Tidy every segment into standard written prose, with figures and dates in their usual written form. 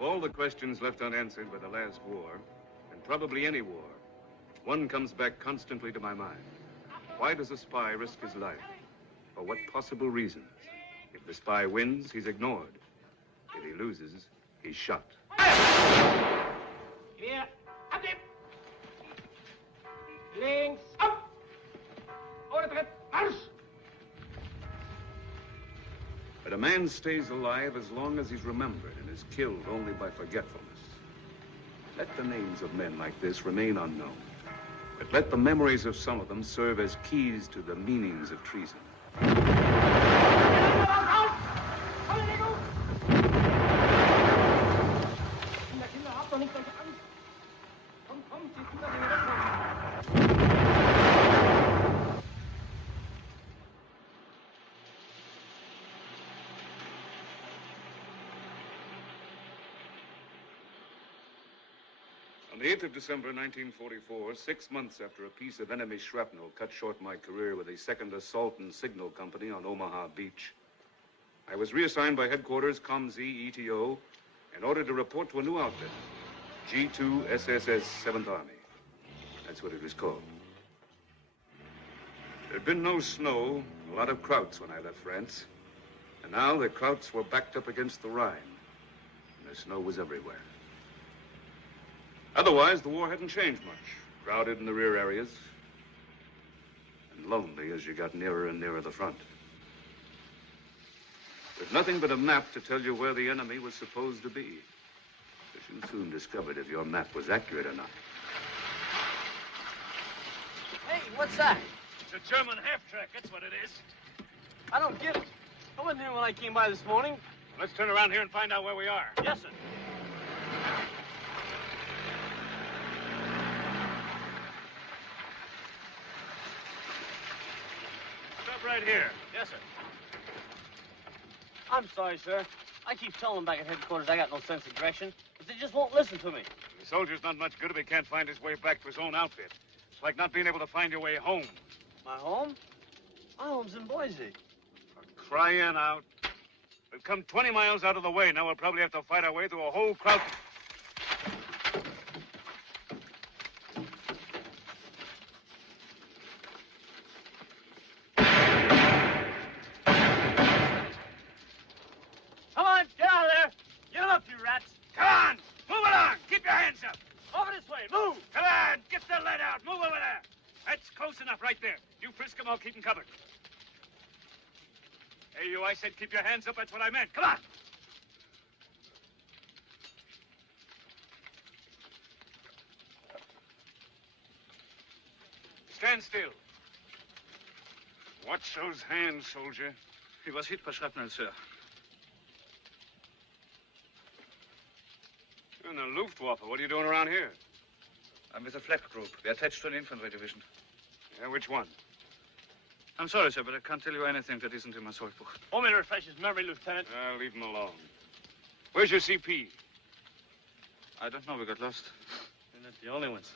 Of all the questions left unanswered by the last war, and probably any war, one comes back constantly to my mind. Why does a spy risk his life? For what possible reasons? If the spy wins, he's ignored. If he loses, he's shot. Here, up him! Links, up! Overtritt, marsch! But a man stays alive as long as he's remembered and is killed only by forgetfulness. Let the names of men like this remain unknown. But let the memories of some of them serve as keys to the meanings of treason. On the 8th of December, 1944, 6 months after a piece of enemy shrapnel cut short my career with the 2nd Assault and Signal Company on Omaha Beach, I was reassigned by headquarters ComZ ETO in order to report to a new outfit, G2 SSS 7th Army. That's what it was called. There'd been no snow, a lot of krauts when I left France. And now the krauts were backed up against the Rhine, and the snow was everywhere. Otherwise, the war hadn't changed much. Crowded in the rear areas, and lonely as you got nearer and nearer the front. With nothing but a map to tell you where the enemy was supposed to be. But you soon discovered if your map was accurate or not. Hey, what's that? It's a German half-track, that's what it is. I don't get it. I wasn't here when I came by this morning. Let's turn around here and find out where we are. Yes, sir. Stop right here. Yes, sir. I'm sorry, sir. I keep telling them back at headquarters I got no sense of direction, but they just won't listen to me. The soldier's not much good if he can't find his way back to his own outfit. It's like not being able to find your way home. My home? My home's in Boise. For crying out. We've come 20 miles out of the way. Now we'll probably have to fight our way through a whole crowd. Come on, get out of there. Get up, you rats. Come on! Move along! Keep your hands up! Over this way. Move! Come on! Get the lead out! Move over there! That's close enough right there. You frisk them, I'll keep them covered. Hey, you, I said keep your hands up. That's what I meant. Come on! Stand still. Watch those hands, soldier. He was hit by shrapnel, sir. You're in the Luftwaffe. What are you doing around here? I'm with a flak group. We're attached to an infantry division. Yeah, which one? I'm sorry, sir, but I can't tell you anything that isn't in my source book. Want me to refresh his memory, Lieutenant? Leave him alone. Where's your CP? I don't know. We got lost. We're not the only ones.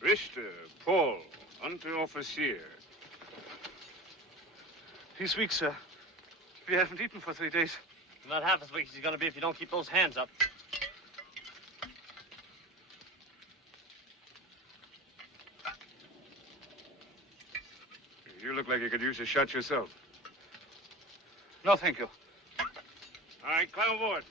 Richter, Paul, Unteroffizier. He's weak, sir. We haven't eaten for 3 days. Not half as weak as he's going to be if you don't keep those hands up. You look like you could use a shot yourself. No, thank you. All right, climb aboard.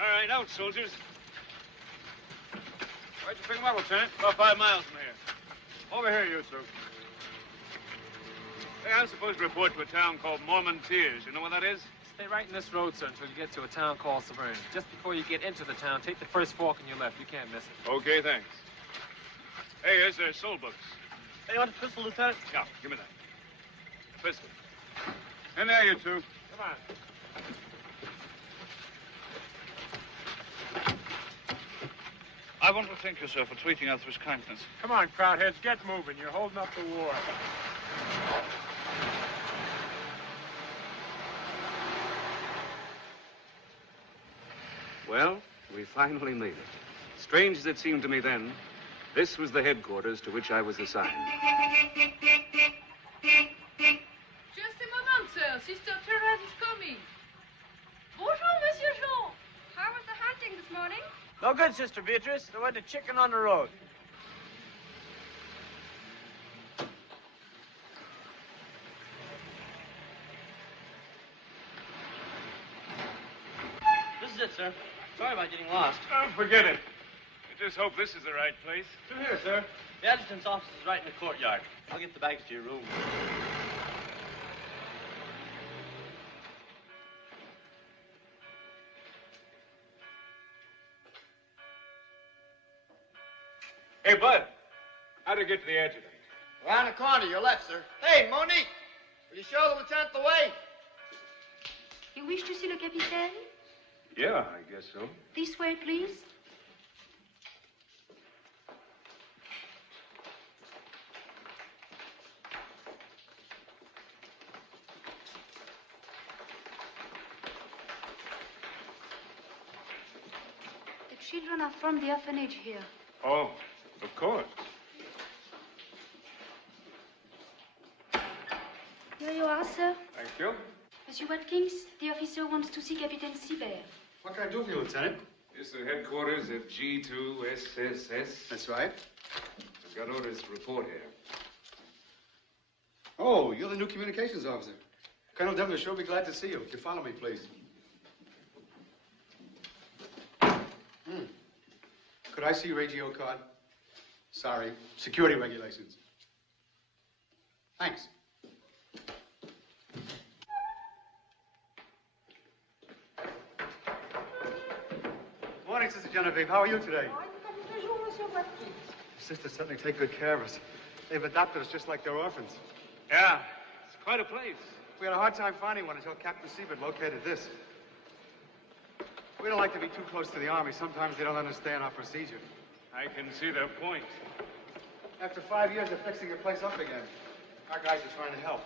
All right, out, soldiers. Where'd you pick him up, Lieutenant? About 5 miles from here. Over here, you two. Hey, I'm supposed to report to a town called Mormon Tears. You know where that is? Stay right in this road, sir, until you get to a town called Severn. Just before you get into the town, take the first fork on your left. You can't miss it. Okay, thanks. Hey, here's their soul books. Hey, you want a pistol, Lieutenant? Yeah, give me that. A pistol. In there, you two. Come on. I want to thank you, sir, for treating us with kindness. Come on, crowdheads, get moving. You're holding up the war. Well, we finally made it. Strange as it seemed to me then, this was the headquarters to which I was assigned. Just a moment, sir. Sister Therese is coming. Bonjour, Monsieur Jean. How was the hunting this morning? No good, Sister Beatrice. There went a chicken on the road. This is it, sir. Sorry about getting lost. Oh, forget it. I just hope this is the right place. Through here, sir. The adjutant's office is right in the courtyard. I'll get the bags to your room. Hey, Bud. How to get to the adjutant? Around the corner, your left, sir. Hey, Monique, will you show the lieutenant the way? You wish to see le capitaine? Yeah, I guess so. This way, please. The children are from the orphanage here. Oh, of course. Here you are, sir. Thank you. Monsieur Watkins, the officer wants to see Captain Sibert. What can I do for you, Lieutenant? This is the headquarters of G2SSS. That's right. I've got orders to report here. Oh, you're the new communications officer. Colonel Devlin will sure be glad to see you. If you follow me, please. Could I see your AGO card? Sorry, security regulations. Thanks. Morning, Sister Genevieve. How are you today? Sisters certainly take good care of us. They've adopted us just like their orphans. Yeah, it's quite a place. We had a hard time finding one until Captain Siebert located this. We don't like to be too close to the Army. Sometimes they don't understand our procedure. I can see their point. After 5 years of fixing the place up again, our guys are trying to help.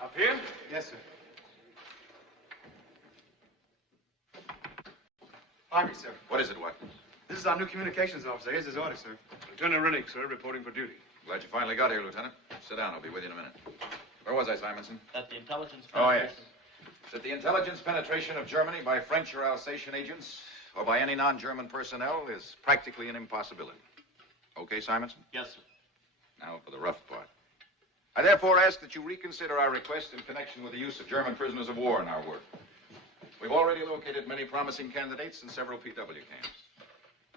Up here? Yes, sir. Army, sir. What is it, Watkins? This is our new communications officer. Here's his order, sir. Lieutenant Rennick, sir, reporting for duty. Glad you finally got here, Lieutenant. Sit down. I'll be with you in a minute. Where was I, Simonson? At the intelligence Oh, yes. penetration. That the intelligence penetration of Germany by French or Alsatian agents or by any non-German personnel is practically an impossibility. Okay, Simonson? Yes, sir. Now for the rough part. I therefore ask that you reconsider our request in connection with the use of German prisoners of war in our work. We've already located many promising candidates in several PW camps.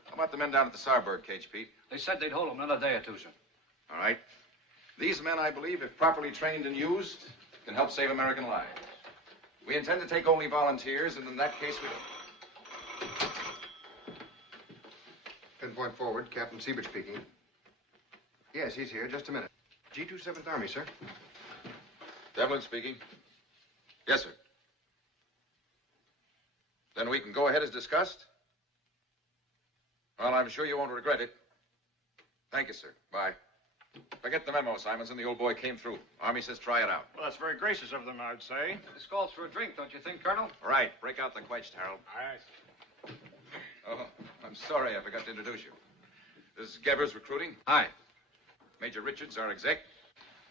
How about the men down at the Saarburg cage, Pete? They said they'd hold them another day or two, sir. All right. These men, I believe, if properly trained and used, can help save American lives. We intend to take only volunteers, and in that case, we don't. Pinpoint forward, Captain Siebert speaking. Yes, he's here. Just a minute. G2 7th Army, sir. Devlin speaking. Yes, sir. Then we can go ahead as discussed? Well, I'm sure you won't regret it. Thank you, sir. Bye. Forget the memo, Simonson. The old boy came through. Army says try it out. Well, that's very gracious of them, I'd say. This calls for a drink, don't you think, Colonel? Right. Break out the quenched, Harold. Aye. Oh, I'm sorry I forgot to introduce you. This is Gebers Recruiting. Hi. Major Richards, our exec.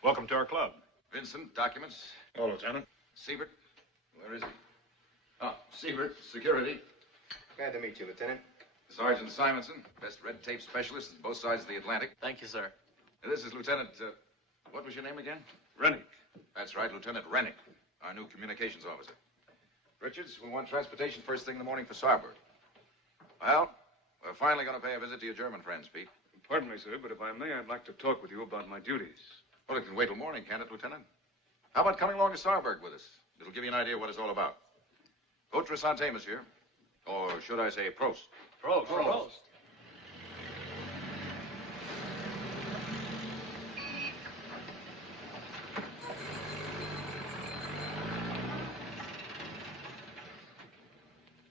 Welcome to our club. Vincent, documents. Oh, Lieutenant. Siebert. Where is he? Oh, Siebert, security. Glad to meet you, Lieutenant. Sergeant Simonson, best red tape specialist on both sides of the Atlantic. Thank you, sir. This is Lieutenant, what was your name again? Rennick. That's right, Lieutenant Rennick, our new communications officer. Richards, we want transportation first thing in the morning for Saarburg. Well, we're finally going to pay a visit to your German friends, Pete. Pardon me, sir, but if I may, I'd like to talk with you about my duties. Well, it can wait till morning, can't it, Lieutenant? How about coming along to Saarburg with us? It'll give you an idea what it's all about. Votre santé, monsieur. Or should I say Prost? Prost. Prost.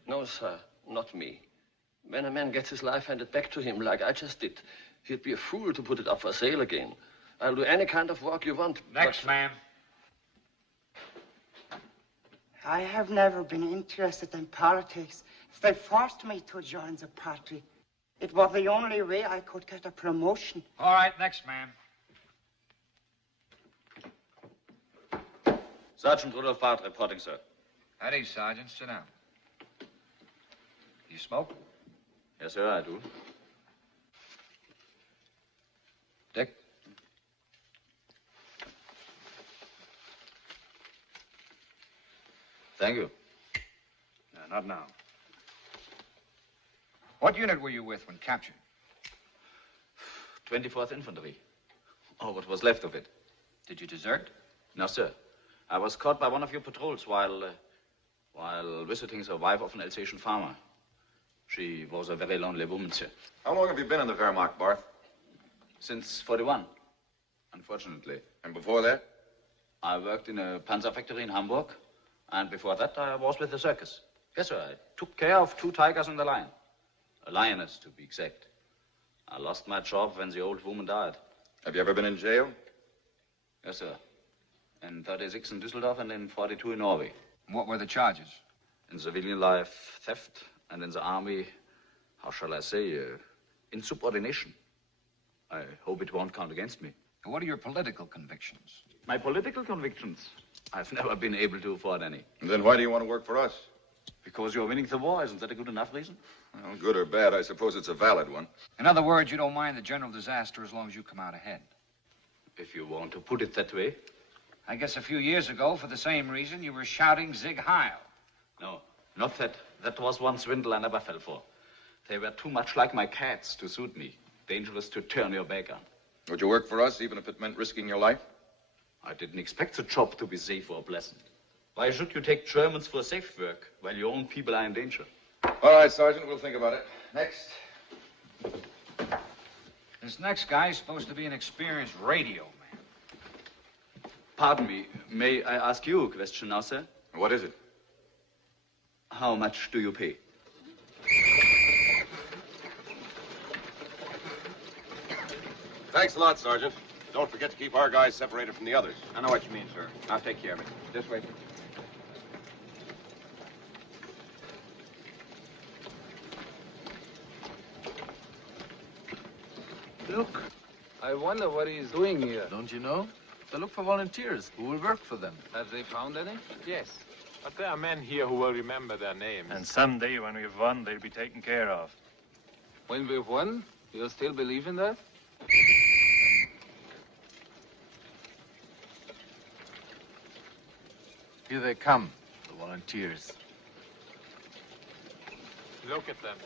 No, sir, not me. When a man gets his life handed back to him like I just did, he'd be a fool to put it up for sale again. I'll do any kind of work you want. Next, ma'am. I have never been interested in politics. They forced me to join the party. It was the only way I could get a promotion. All right, next man. Sergeant Rudolph Bart reporting, sir. At ease, Sergeant. Sit down. You smoke? Yes, sir, I do. Dick? Thank you. No, not now. What unit were you with when captured? 24th Infantry. Or what was left of it. Did you desert? No, sir. I was caught by one of your patrols while visiting the wife of an Alsatian farmer. She was a very lonely woman, sir. How long have you been in the Wehrmacht, Barth? Since 41, unfortunately. And before that? I worked in a panzer factory in Hamburg. And before that, I was with the circus. Yes, sir. I took care of 2 tigers and a lion. A lioness, to be exact. I lost my job when the old woman died. Have you ever been in jail? Yes, sir. In 36 in Düsseldorf and in 42 in Norway. What were the charges? In civilian life, theft. And in the army, how shall I say, insubordination. I hope it won't count against me. What are your political convictions? My political convictions? I've never been able to afford any. And then why do you want to work for us? Because you're winning the war. Isn't that a good enough reason? Well, good or bad, I suppose it's a valid one. In other words, you don't mind the general disaster as long as you come out ahead. If you want to put it that way. I guess a few years ago, for the same reason, you were shouting Sieg Heil. No, not that. That was one swindle I never fell for. They were too much like my cats to suit me. Dangerous to turn your back on. Would you work for us, even if it meant risking your life? I didn't expect the job to be safe or pleasant. Why should you take Germans for safe work while your own people are in danger? All right, Sergeant, we'll think about it. Next. This next guy is supposed to be an experienced radio man. Pardon me, may I ask you a question now, sir? What is it? How much do you pay? Thanks a lot, Sergeant. Don't forget to keep our guys separated from the others. I know what you mean, sir. I'll take care of it. This way. Look, I wonder what he's doing here. Don't you know? They look for volunteers who will work for them. Have they found any? Yes. But there are men here who will remember their names. And someday, when we've won, they'll be taken care of. When we've won, you'll still believe in that? Here they come, the volunteers. Look at them.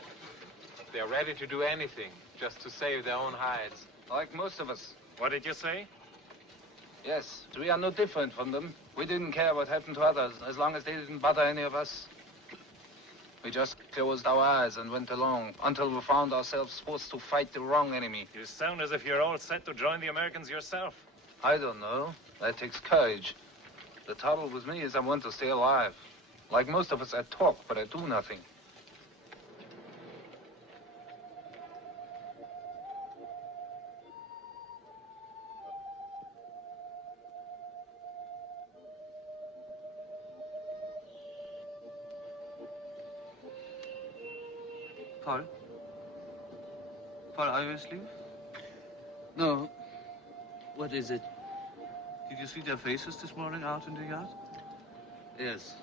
They're ready to do anything, just to save their own hides. Like most of us. What did you say? Yes, we are no different from them. We didn't care what happened to others, as long as they didn't bother any of us. We just closed our eyes and went along until we found ourselves forced to fight the wrong enemy. You sound as if you're all set to join the Americans yourself. I don't know. That takes courage. The trouble with me is I want to stay alive. Like most of us, I talk, but I do nothing. Paul? Paul, are you asleep? No. What is it? Did you see their faces this morning out in the yard? Yes.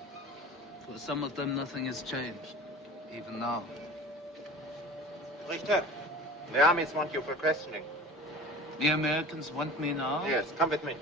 For some of them, nothing has changed. Even now. Richter, the armies want you for questioning. The Americans want me now? Yes, come with me.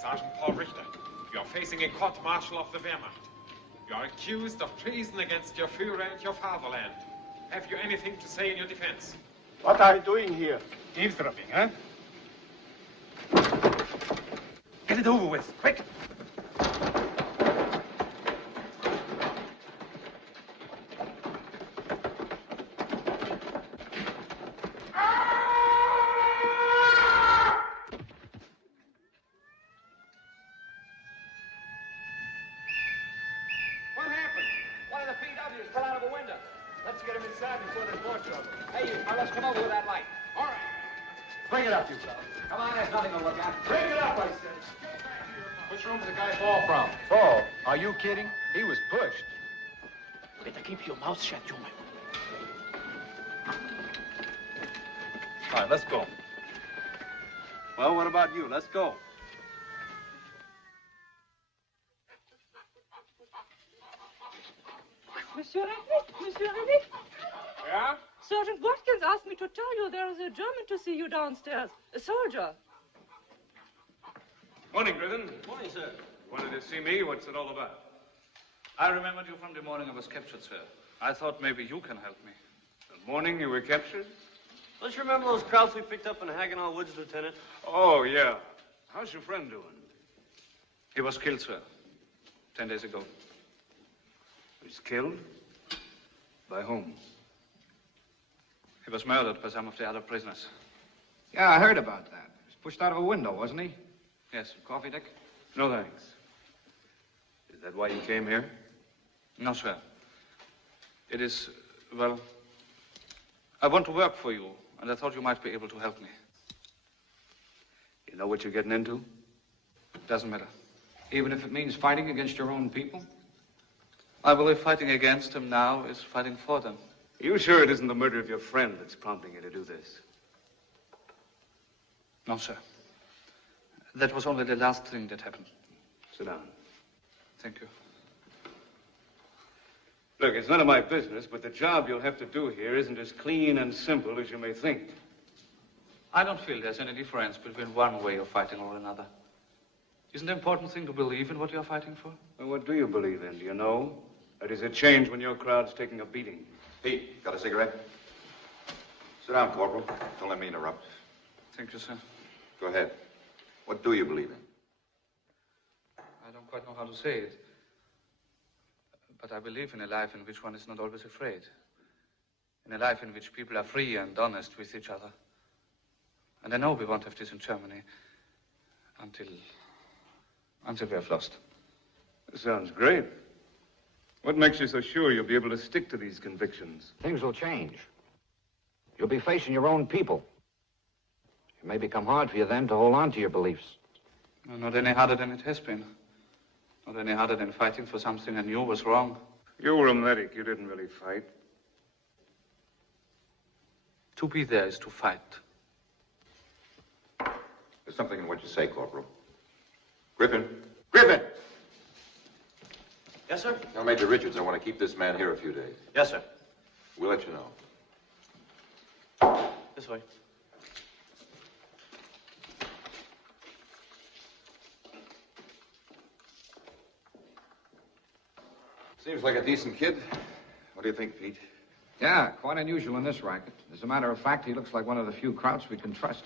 Sergeant Paul Richter, you are facing a court-martial of the Wehrmacht. You are accused of treason against your Führer and your fatherland. Have you anything to say in your defense? What are you doing here? Eavesdropping, huh? Get it over with, quick! you fell out of a window. Let's get him inside before there's more trouble. Hey, you fellas, come over with that light. All right. Bring it up, you fellas. Come on, there's nothing to look at. Bring it up, I said. Which room did the guy fall from? Fall? Are you kidding? He was pushed. Better keep your mouth shut, you man. All right, let's go. Well, what about you? Let's go. Monsieur Rennick, Monsieur Rennick. Yeah? Sergeant Watkins asked me to tell you there is a German to see you downstairs. A soldier. Morning, Griffin. Morning, sir. Wanted to see me? What's it all about? I remembered you from the morning I was captured, sir. I thought maybe you can help me. The morning you were captured? Don't you remember those crowds we picked up in Hagenall Woods, Lieutenant? Oh, yeah. How's your friend doing? He was killed, sir. 10 days ago. He was killed? By whom? He was murdered by some of the other prisoners. Yeah, I heard about that. He was pushed out of a window, wasn't he? Yes. Coffee, Dick? No, thanks. Is that why you came here? No, sir. It is, well, I want to work for you, and I thought you might be able to help me. You know what you're getting into? Doesn't matter. Even if it means fighting against your own people? I believe fighting against them now is fighting for them. Are you sure it isn't the murder of your friend that's prompting you to do this? No, sir. That was only the last thing that happened. Sit down. Thank you. Look, it's none of my business, but the job you'll have to do here isn't as clean and simple as you may think. I don't feel there's any difference between one way of fighting or another. Isn't the important thing to believe in what you're fighting for? Well, what do you believe in? Do you know? Or does it change when your crowd's taking a beating? Pete, got a cigarette? Sit down, Corporal. Don't let me interrupt. Thank you, sir. Go ahead. What do you believe in? I don't quite know how to say it. But I believe in a life in which one is not always afraid. In a life in which people are free and honest with each other. And I know we won't have this in Germany until we have lost. That sounds great. What makes you so sure you'll be able to stick to these convictions? Things will change. You'll be facing your own people. It may become hard for you then to hold on to your beliefs. No, not any harder than it has been. Not any harder than fighting for something I knew was wrong. You were a medic. You didn't really fight. To be there is to fight. There's something in what you say, Corporal. Griffin! Griffin! Yes, sir? Now, Major Richards, I want to keep this man here a few days. Yes, sir. We'll let you know. This way. Seems like a decent kid. What do you think, Pete? Yeah, quite unusual in this racket. As a matter of fact, he looks like one of the few Krauts we can trust.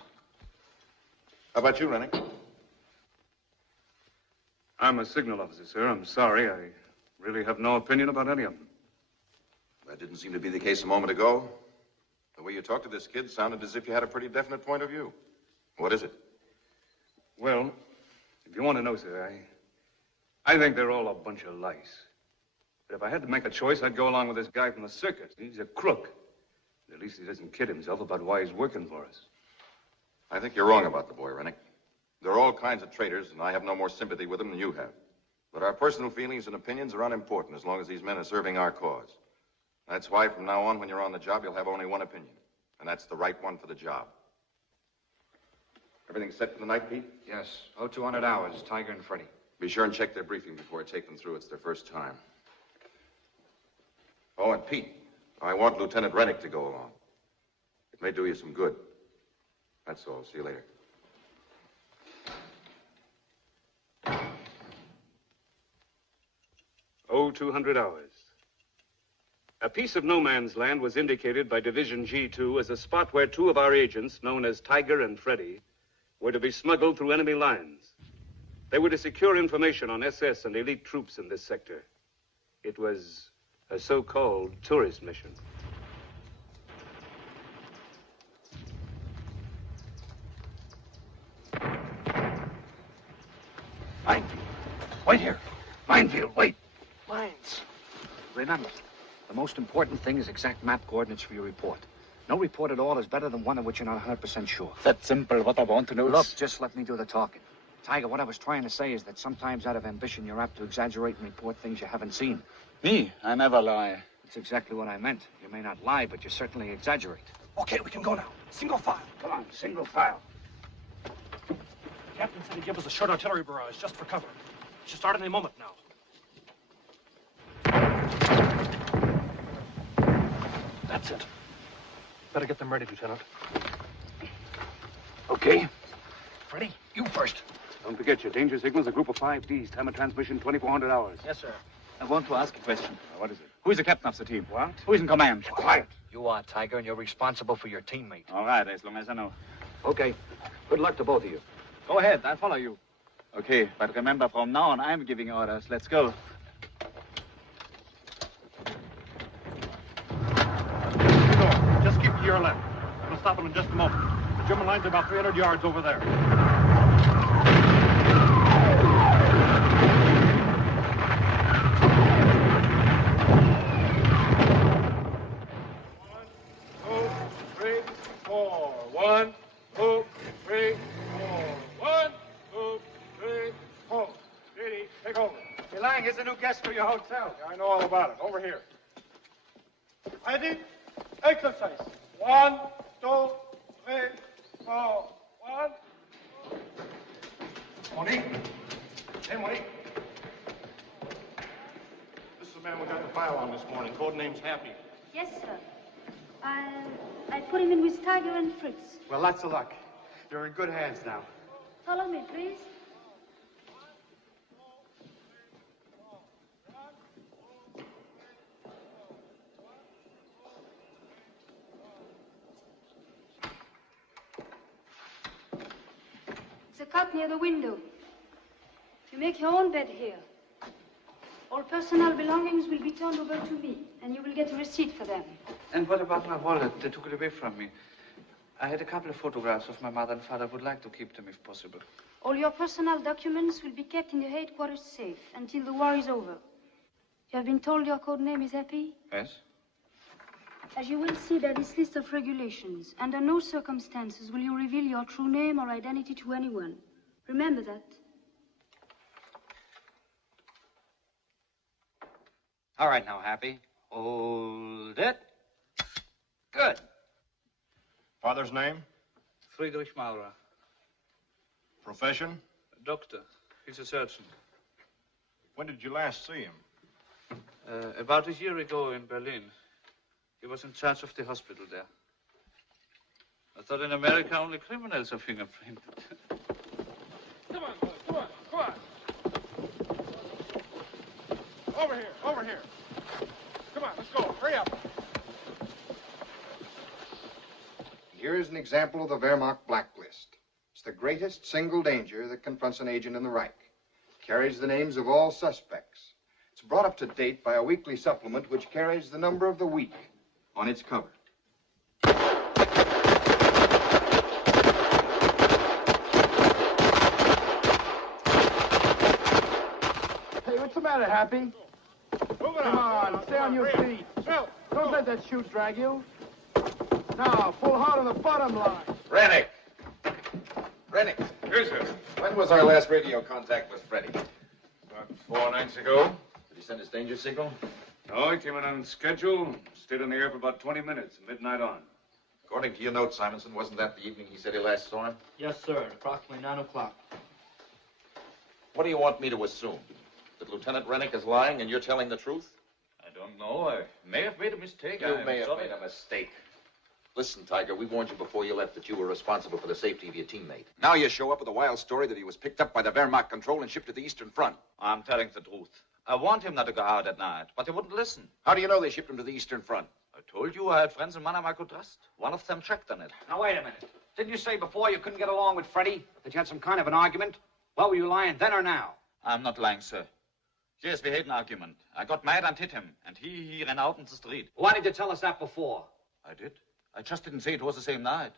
How about you, Rennick? I'm a signal officer, sir. I'm sorry. I really have no opinion about any of them. That didn't seem to be the case a moment ago. The way you talked to this kid sounded as if you had a pretty definite point of view. What is it? Well, if you want to know, sir, I think they're all a bunch of lice. But if I had to make a choice, I'd go along with this guy from the circus. He's a crook. At least he doesn't kid himself about why he's working for us. I think you're wrong about the boy, Rennick. There are all kinds of traitors, and I have no more sympathy with them than you have. But our personal feelings and opinions are unimportant as long as these men are serving our cause. That's why from now on, when you're on the job, you'll have only one opinion. And that's the right one for the job. Everything set for the night, Pete? Yes. 0200 hours, Tiger and Freddy. Be sure and check their briefing before I take them through. It's their first time. Oh, and Pete, I want Lieutenant Rennick to go along. It may do you some good. That's all. See you later. Oh, 200 hours. A piece of no man's land was indicated by Division G2 as a spot where two of our agents, known as Tiger and Freddy, were to be smuggled through enemy lines. They were to secure information on SS and elite troops in this sector. It was a so-called tourist mission. Minefield. Wait here. Minefield, wait. Mines. Remember, The most important thing is exact map coordinates for your report. No report at all is better than one of which you're not 100% sure. That's simple. What I want to know Look, is... just let me do the talking. Tiger, what I was trying to say is that sometimes out of ambition, you're apt to exaggerate and report things you haven't seen. Me? I never lie. That's exactly what I meant. You may not lie, but you certainly exaggerate. Okay, we can go now. Single file. Come on, single file. The captain said he'd give us a short artillery barrage just for cover. We should start any moment now. That's it. Better get them ready, Lieutenant. Okay. Freddie, you first. Don't forget your danger signal's a group of 5Ds. Time of transmission, 2,400 hours. Yes, sir. I want to ask a question. What is it? Who is the captain of the team? What? Who is in command? Quiet. You are, Tiger, and you're responsible for your teammate. All right, as long as I know. Okay. Good luck to both of you. Go ahead, I'll follow you. Okay, but remember, from now on, I'm giving orders. Let's go. Just keep to your left. We'll stop it in just a moment. The German line's about 300 yards over there. One, two, three, four. 1, 2, 3, 4. Steady, take over. Hey, Lang, here's a new guest for your hotel. Yeah, I know all about it. Over here. Ready? Exercise. 1, 2, 3, 4. 1. Monique. Hey, Monique. This is the man we got the file on this morning. Code name's Happy. Yes, sir. I put him in with Tiger and Fritz. Well, lots of luck. You're in good hands now. Follow me, please. It's a cot near the window. You make your own bed here. All personal belongings will be turned over to me, and you will get a receipt for them. And what about my wallet? They took it away from me. I had a couple of photographs of my mother and father. Would like to keep them if possible. All your personal documents will be kept in the headquarters safe until the war is over. You have been told your code name is Happy? Yes? As you will see by this list of regulations, under no circumstances will you reveal your true name or identity to anyone. Remember that. All right now, Happy. Hold it. Good. Father's name? Friedrich Maurer. Profession? A doctor. He's a surgeon. When did you last see him? About a year ago in Berlin. He was in charge of the hospital there. I thought in America only criminals are fingerprinted. Come on, boys. Come on. Come on. Over here. Over here. Come on. Let's go. Hurry up. Here is an example of the Wehrmacht blacklist. It's the greatest single danger that confronts an agent in the Reich. It carries the names of all suspects. It's brought up to date by a weekly supplement which carries the number of the week on its cover. Hey, what's the matter, Happy? Come on, stay on your feet. Don't let that chute drag you. Now, pull hard on the bottom line. Rennick! Rennick! Yes, sir. When was our last radio contact with Freddie? About 4 nights ago. Did he send his danger signal? No, he came in on schedule. Stayed in the air for about 20 minutes, midnight on. According to your note, Simonson, wasn't that the evening he said he last saw him? Yes, sir. At approximately 9 o'clock. What do you want me to assume? That Lieutenant Rennick is lying and you're telling the truth? I don't know. I may have made a mistake. You may have made a mistake. Listen, Tiger, we warned you before you left that you were responsible for the safety of your teammate. Now you show up with a wild story that he was picked up by the Wehrmacht control and shipped to the Eastern Front. I'm telling the truth. I warned him not to go out at night, but he wouldn't listen. How do you know they shipped him to the Eastern Front? I told you I had friends in Mannheim I could trust. One of them checked on it. Now, wait a minute. Didn't you say before you couldn't get along with Freddie? That you had some kind of an argument? Well, were you lying then or now? I'm not lying, sir. Yes, we had an argument. I got mad and hit him, and he ran out in the street. Why did you tell us that before? I did. I just didn't say it was the same night.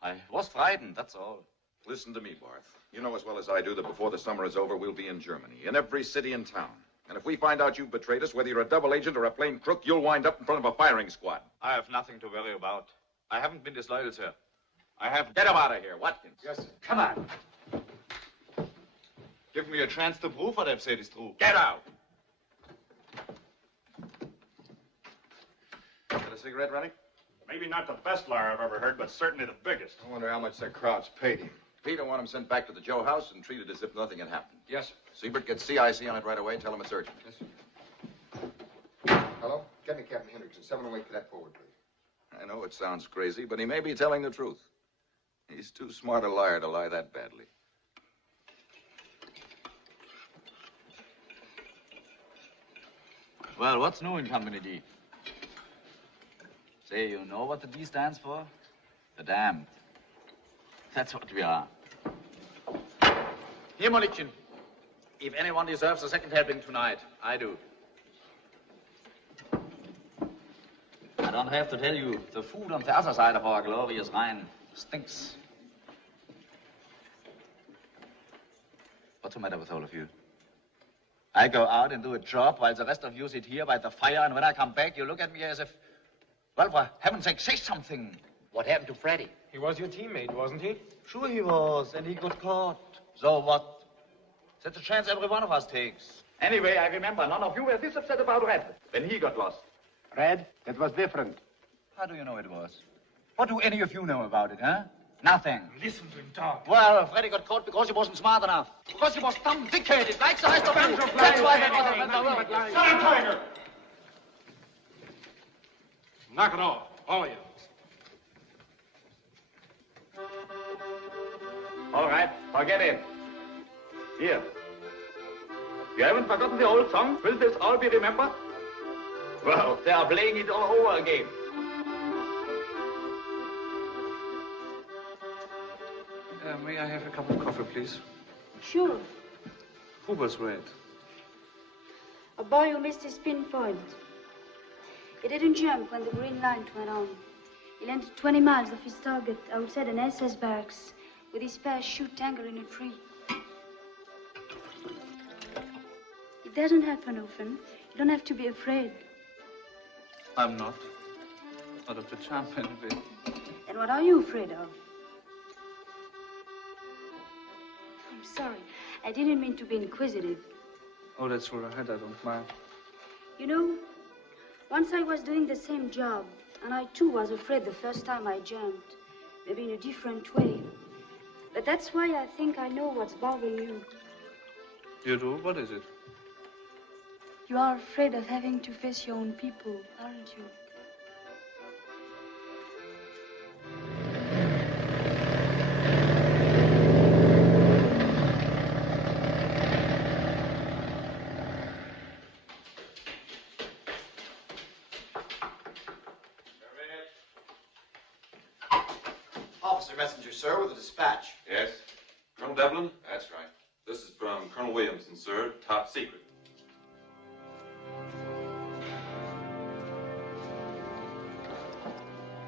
I was frightened, that's all. Listen to me, Barth. You know as well as I do that before the summer is over, we'll be in Germany, in every city and town. And if we find out you've betrayed us, whether you're a double agent or a plain crook, you'll wind up in front of a firing squad. I have nothing to worry about. I haven't been disloyal, sir. I have... Get him out of here, Watkins. Yes, sir. Come on. Give me a chance to prove what I've said is true. Get out. Got a cigarette, Ronnie? Maybe not the best liar I've ever heard, but certainly the biggest. I wonder how much that crowd's paid him. Peter, want him sent back to the Joe house and treated as if nothing had happened. Yes, sir. Siebert, get CIC on it right away. Tell him it's urgent. Yes, sir. Hello? Get me Captain Hendrickson, 708 Cadet Forward, please. I know it sounds crazy, but he may be telling the truth. He's too smart a liar to lie that badly. Well, what's new in Company D? Say, you know what the D stands for? The damned. That's what we are. Here, Molikin. If anyone deserves a second helping tonight, I do. I don't have to tell you, the food on the other side of our glorious Rhine stinks. What's the matter with all of you? I go out and do a job while the rest of you sit here by the fire, and when I come back, you look at me as if... Well, for heaven's sake, say something. What happened to Freddie? He was your teammate, wasn't he? Sure he was, and he got caught. So what? That's a chance every one of us takes. Anyway, I remember none of you were this upset about Red when he got lost. Red, that was different. How do you know it was? What do any of you know about it, huh? Nothing. Listen to him talk. Well, Freddie got caught because he wasn't smart enough. Because he was dumb, dick-headed, like the rest of you. That's why that other went away. Shut him, Tiger! Knock it off, all of you. All right, now get in. Here. You haven't forgotten the old song? Will this all be remembered? Well, they are playing it all over again. May I have a cup of coffee, please? Sure. Huber's red. A boy who missed his pinpoint. He didn't jump when the green light went on. He landed 20 miles off his target outside an SS barracks with his parachute tangled in a tree. It doesn't happen often. You don't have to be afraid. I'm not. Not of the champ, anyway. And what are you afraid of? I'm sorry. I didn't mean to be inquisitive. Oh, that's all right. I don't mind. You know, once I was doing the same job, and I too was afraid the first time I jumped. Maybe in a different way. But that's why I think I know what's bothering you. You do? What is it? You are afraid of having to face your own people, aren't you? Officer messenger, sir, with a dispatch. Yes? Colonel Devlin? That's right. This is from Colonel Williamson, sir. Top secret.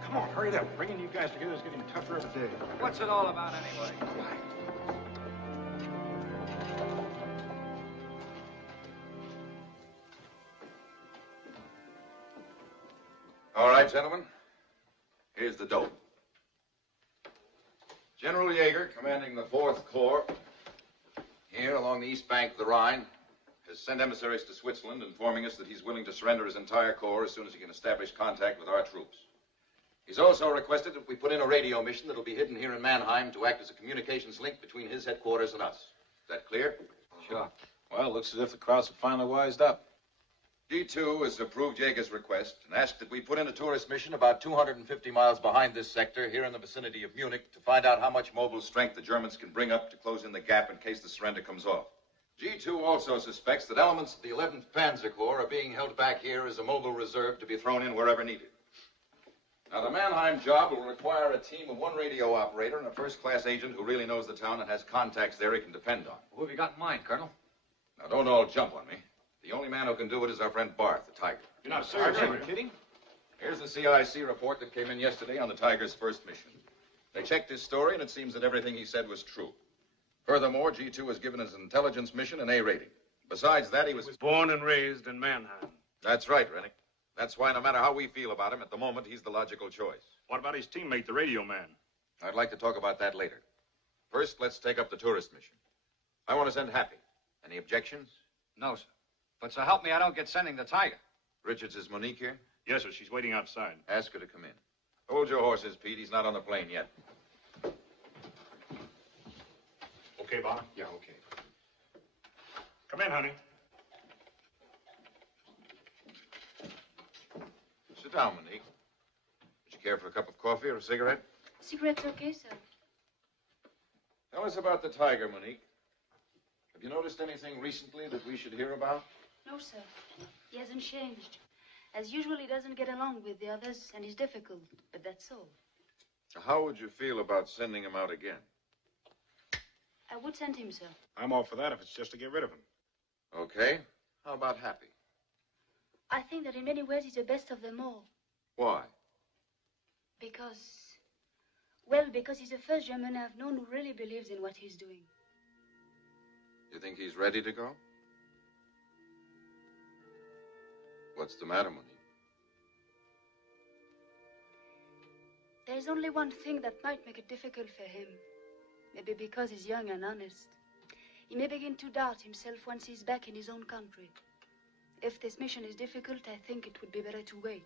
Come on, hurry it up. Bringing you guys together is getting tougher every day. What's it all about, anyway? All right, gentlemen. Here's the dope. General Yeager, commanding the 4th Corps, here along the east bank of the Rhine, has sent emissaries to Switzerland informing us that he's willing to surrender his entire corps as soon as he can establish contact with our troops. He's also requested that we put in a radio mission that'll be hidden here in Mannheim to act as a communications link between his headquarters and us. Is that clear? Sure. Well, looks as if the crowds have finally wised up. D2 has approved Yeager's request and asked that we put in a tourist mission about 250 miles behind this sector here in the vicinity of Munich to find out how much mobile strength the Germans can bring up to close in the gap in case the surrender comes off. G2 also suspects that elements of the 11th Panzer Corps are being held back here as a mobile reserve to be thrown in wherever needed. Now, the Mannheim job will require a team of 1 radio operator and a first-class agent who really knows the town and has contacts there he can depend on. Who have you got in mind, Colonel? Now, don't all jump on me. The only man who can do it is our friend Barth, the Tiger. You're not serious, are you kidding? Here's the CIC report that came in yesterday on the Tiger's first mission. They checked his story, and it seems that everything he said was true. Furthermore, G2 has given his intelligence mission an A rating. Besides that, he was born and raised in Mannheim. That's right, Rennick. That's why no matter how we feel about him, at the moment, he's the logical choice. What about his teammate, the radio man? I'd like to talk about that later. First, let's take up the tourist mission. I want to send Happy. Any objections? No, sir. But so help me, I don't get sending the Tiger. Richards, is Monique here? Yes, sir. She's waiting outside. Ask her to come in. Hold your horses, Pete. He's not on the plane yet. Okay, Bob? Yeah, okay. Come in, honey. Sit down, Monique. Would you care for a cup of coffee or a cigarette? Cigarette's okay, sir. Tell us about the Tiger, Monique. Have you noticed anything recently that we should hear about? No, sir. He hasn't changed. As usual, he doesn't get along with the others, and he's difficult, but that's all. How would you feel about sending him out again? I would send him, sir. I'm all for that if it's just to get rid of him. Okay. How about Happy? I think that in many ways he's the best of them all. Why? Because he's the first German I've known who really believes in what he's doing. You think he's ready to go? What's the matter, Monique? There's only one thing that might make it difficult for him. Maybe because he's young and honest. He may begin to doubt himself once he's back in his own country. If this mission is difficult, I think it would be better to wait.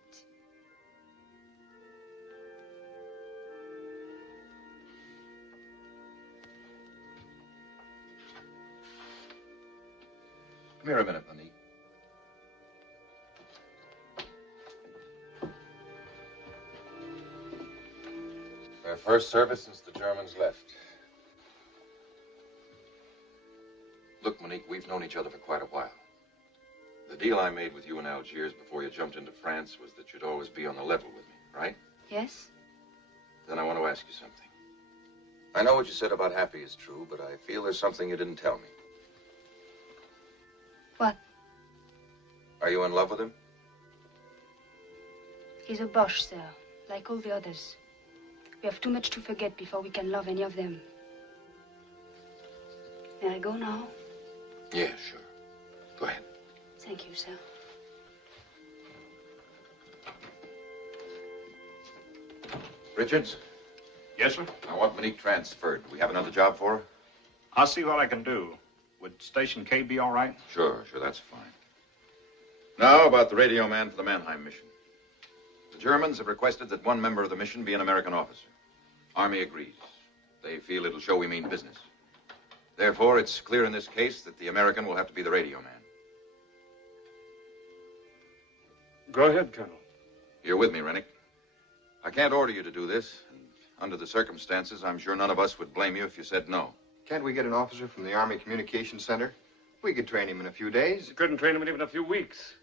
Come here a minute, Monique. Their first service since the Germans left. Look, Monique, we've known each other for quite a while. The deal I made with you in Algiers before you jumped into France was that you'd always be on the level with me, right? Yes? Then I want to ask you something. I know what you said about Happy is true, but I feel there's something you didn't tell me. What? Are you in love with him? He's a Boche, sir, like all the others. We have too much to forget before we can love any of them. May I go now? Yeah, sure. Go ahead. Thank you, sir. Richards? Yes, sir? I want Monique transferred. Do we have another job for her? I'll see what I can do. Would Station K be all right? Sure, that's fine. Now about the radio man for the Mannheim mission. The Germans have requested that one member of the mission be an American officer. Army agrees. They feel it'll show we mean business. Therefore, it's clear in this case that the American will have to be the radio man. Go ahead, Colonel. You're with me, Rennick. I can't order you to do this, and under the circumstances, I'm sure none of us would blame you if you said no. Can't we get an officer from the Army Communications Center? We could train him in a few days. You couldn't train him in even a few weeks.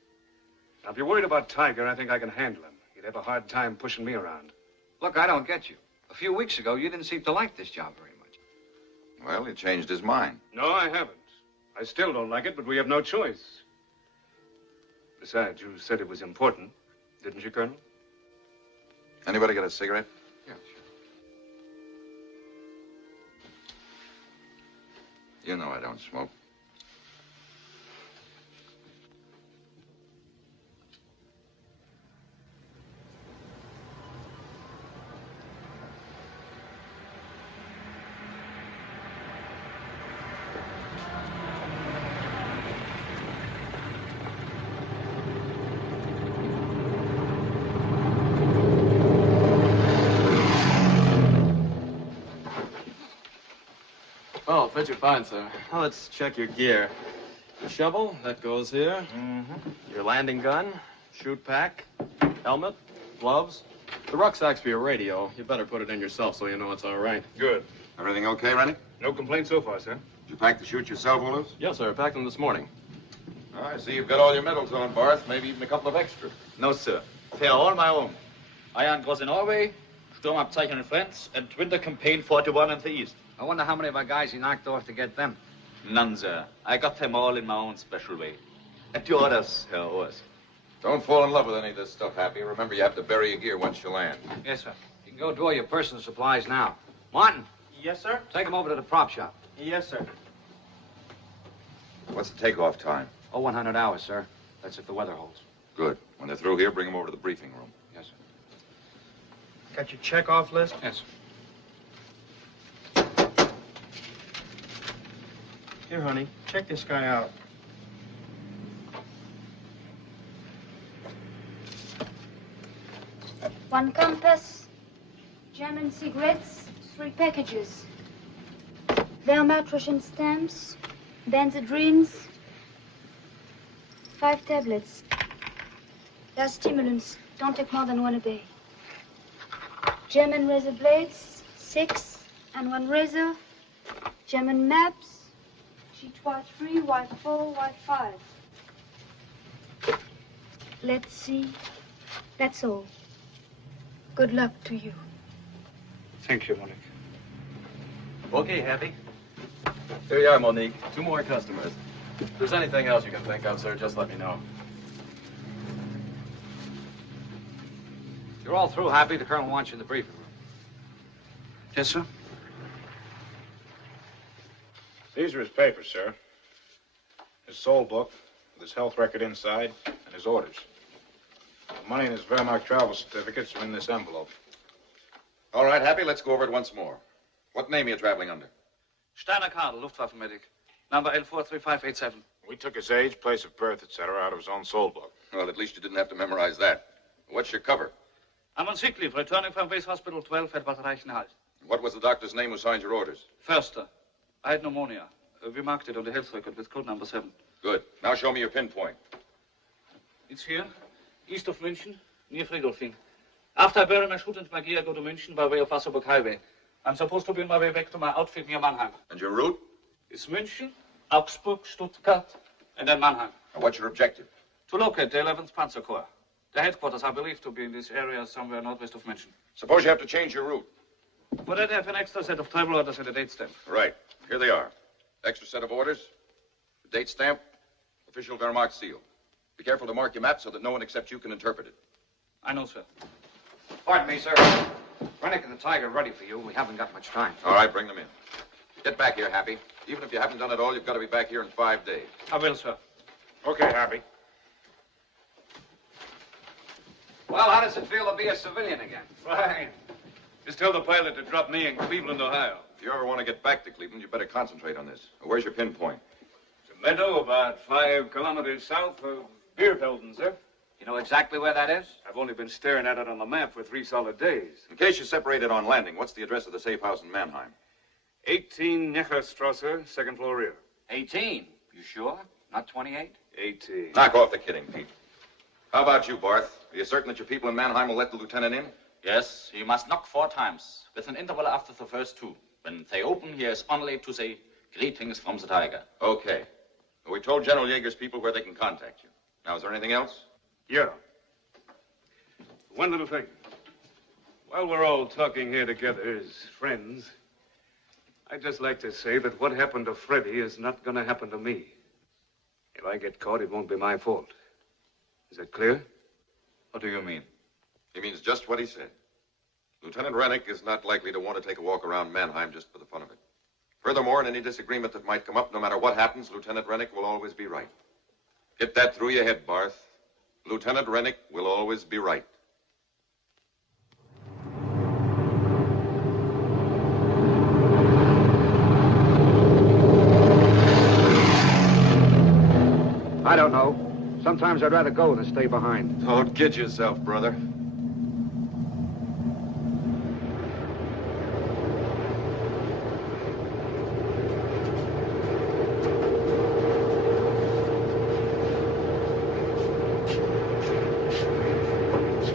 Now, if you're worried about Tiger, I think I can handle him. He'd have a hard time pushing me around. Look, I don't get you. A few weeks ago, you didn't seem to like this job very much. Well, he changed his mind. No, I haven't. I still don't like it, but we have no choice. Besides, you said it was important, didn't you, Colonel? Anybody got a cigarette? Yeah, sure. You know I don't smoke. Oh, fit you fine, sir. Now let's check your gear. Your shovel, that goes here. Your landing gun, chute pack, helmet, gloves. The rucksack's for your radio. You better put it in yourself so you know it's all right. Good. Everything okay, Rennick? No complaints so far, sir. Did you pack the chute yourself, Willows? Yes, sir. I packed them this morning. Oh, I see you've got all your medals on, Barth. Maybe even a couple of extra. No, sir. They are all my own. Iron Cross in Norway, Sturmabzeichen in France, and Winter Campaign 41 in the East. I wonder how many of our guys he knocked off to get them. None, sir. I got them all in my own special way. At your orders, Herr Oskar. Don't fall in love with any of this stuff, Happy. Remember, you have to bury your gear once you land. Yes, sir. You can go draw your personal supplies now. Martin. Yes, sir? Take them over to the prop shop. Yes, sir. What's the takeoff time? 100 hours, sir. That's if the weather holds. Good. When they're through here, bring them over to the briefing room. Yes, sir. Got your check-off list? Yes. Here, honey, check this guy out. One compass, German cigarettes, 3 packages. Wehrmacht Russian stamps, benzodrines, 5 tablets. There are stimulants. Don't take more than 1 a day. German razor blades, 6, and 1 razor. German maps, G3, Y4, Y5. Let's see. That's all. Good luck to you. Thank you, Monique. Okay, Happy. Here you are, Monique. 2 more customers. If there's anything else you can think of, sir, just let me know. You're all through, Happy. The colonel wants you in the briefing room. Yes, sir. These are his papers, sir. His soul book, with his health record inside, and his orders. The money and his Wehrmacht travel certificates are in this envelope. All right, Happy, let's go over it once more. What name are you traveling under? Steiner Karl, Luftwaffenmedic. Number L43587. We took his age, place of birth, etc., out of his own soul book. Well, at least you didn't have to memorize that. What's your cover? I'm on sick leave, returning from base hospital 12 at Bad Reichenhall. What was the doctor's name who signed your orders? Förster. I had pneumonia. We marked it on the health record with code number 7. Good. Now show me your pinpoint. It's here, east of München, near Friedolfing. After I bury my shoot and my gear, I go to München by way of Wasserburg Highway. I'm supposed to be on my way back to my outfit near Mannheim. And your route? It's München, Augsburg, Stuttgart, and then Mannheim. And what's your objective? To locate the 11th Panzer Corps. The headquarters are believed to be in this area somewhere northwest of München. Suppose you have to change your route. For that, I have an extra set of travel orders and a date stamp. Right. Here they are. Extra set of orders, the date stamp, official Wehrmacht seal. Be careful to mark your map so that no one except you can interpret it. I know, sir. Pardon me, sir. Rennick and the Tiger ready for you. We haven't got much time. All right, bring them in. Get back here, Happy. Even if you haven't done it all, you've got to be back here in 5 days. I will, sir. Okay, Happy. Well, how does it feel to be a civilian again? Fine. Just tell the pilot to drop me in Cleveland, Ohio. If you ever want to get back to Cleveland, you better concentrate on this. Where's your pinpoint? It's a meadow about 5 kilometers south of Bierfelden, sir. You know exactly where that is? I've only been staring at it on the map for 3 solid days. In case you're separated on landing, what's the address of the safe house in Mannheim? 18 Necherstrasse, 2nd floor rear. 18? You sure? Not 28? 18. Knock off the kidding, Pete. How about you, Barth? Are you certain that your people in Mannheim will let the lieutenant in? Yes, he must knock 4 times, with an interval after the first 2. When they open, he is only to say, "Greetings from the Tiger." Okay. Well, we told General Yeager's people where they can contact you. Now, is there anything else? Yeah. One little thing. While we're all talking here together as friends, I'd just like to say that what happened to Freddie is not going to happen to me. If I get caught, it won't be my fault. Is that clear? What do you mean? He means just what he said. Lieutenant Rennick is not likely to want to take a walk around Mannheim just for the fun of it. Furthermore, in any disagreement that might come up, no matter what happens, Lieutenant Rennick will always be right. Get that through your head, Barth. Lieutenant Rennick will always be right. I don't know. Sometimes I'd rather go than stay behind. Don't kid yourself, brother.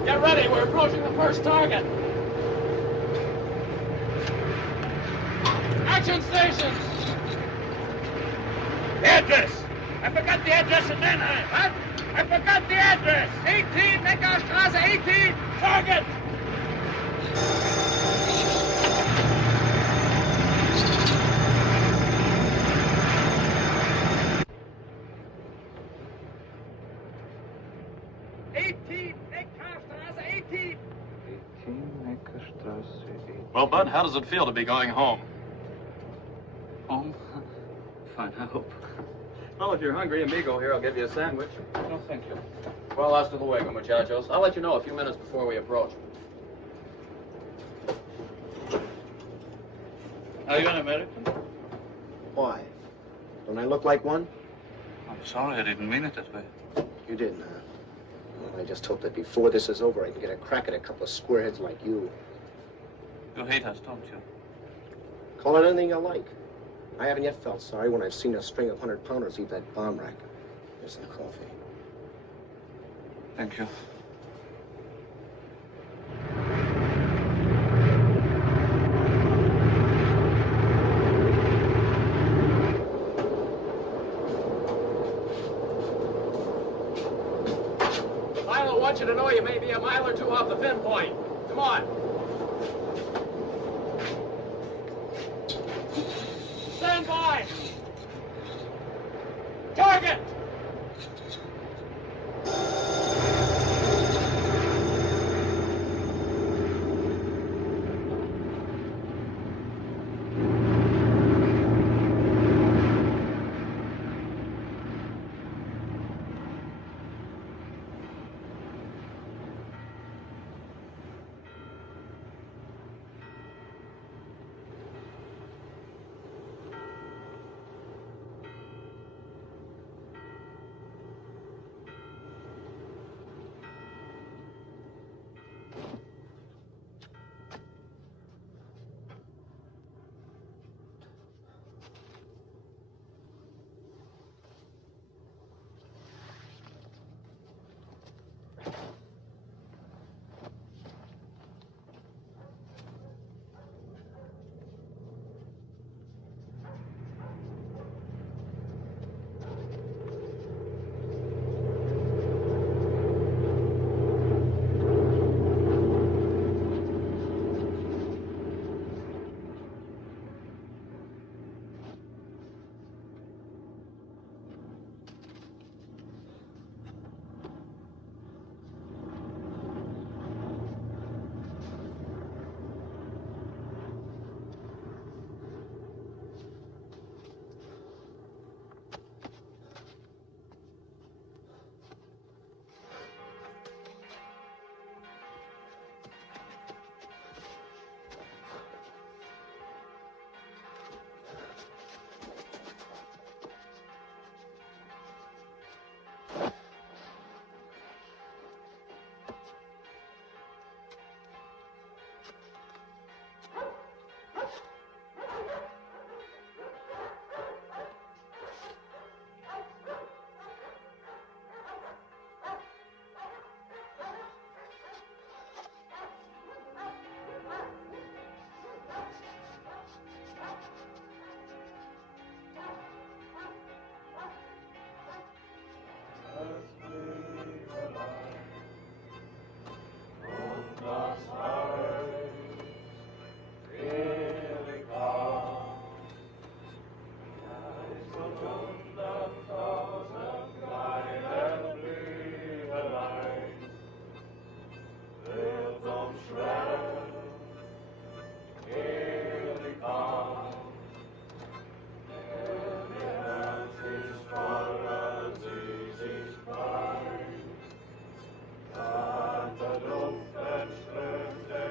Get ready, we're approaching the first target. Action stations! The address! I forgot the address in Mannheim. What? I forgot the address. 18 Neckarstrasse, 18. Target! Well, Bud, how does it feel to be going home? Home? Fine, I hope. Well, if you're hungry, amigo here, I'll give you a sandwich. No, thank you. Well, hasta luego, muchachos. I'll let you know a few minutes before we approach. Are you an American? Why? Don't I look like one? I'm sorry, I didn't mean it that way. You didn't, huh? Well, I just hope that before this is over, I can get a crack at a couple of squareheads like you. You hate us, don't you? Call it anything you like. I haven't yet felt sorry when I've seen a string of 100-pounders leave that bomb rack. Here's some coffee. Thank you. Milo wants you to know you may be a mile or two off the pinpoint. Come on. Stand by. Target!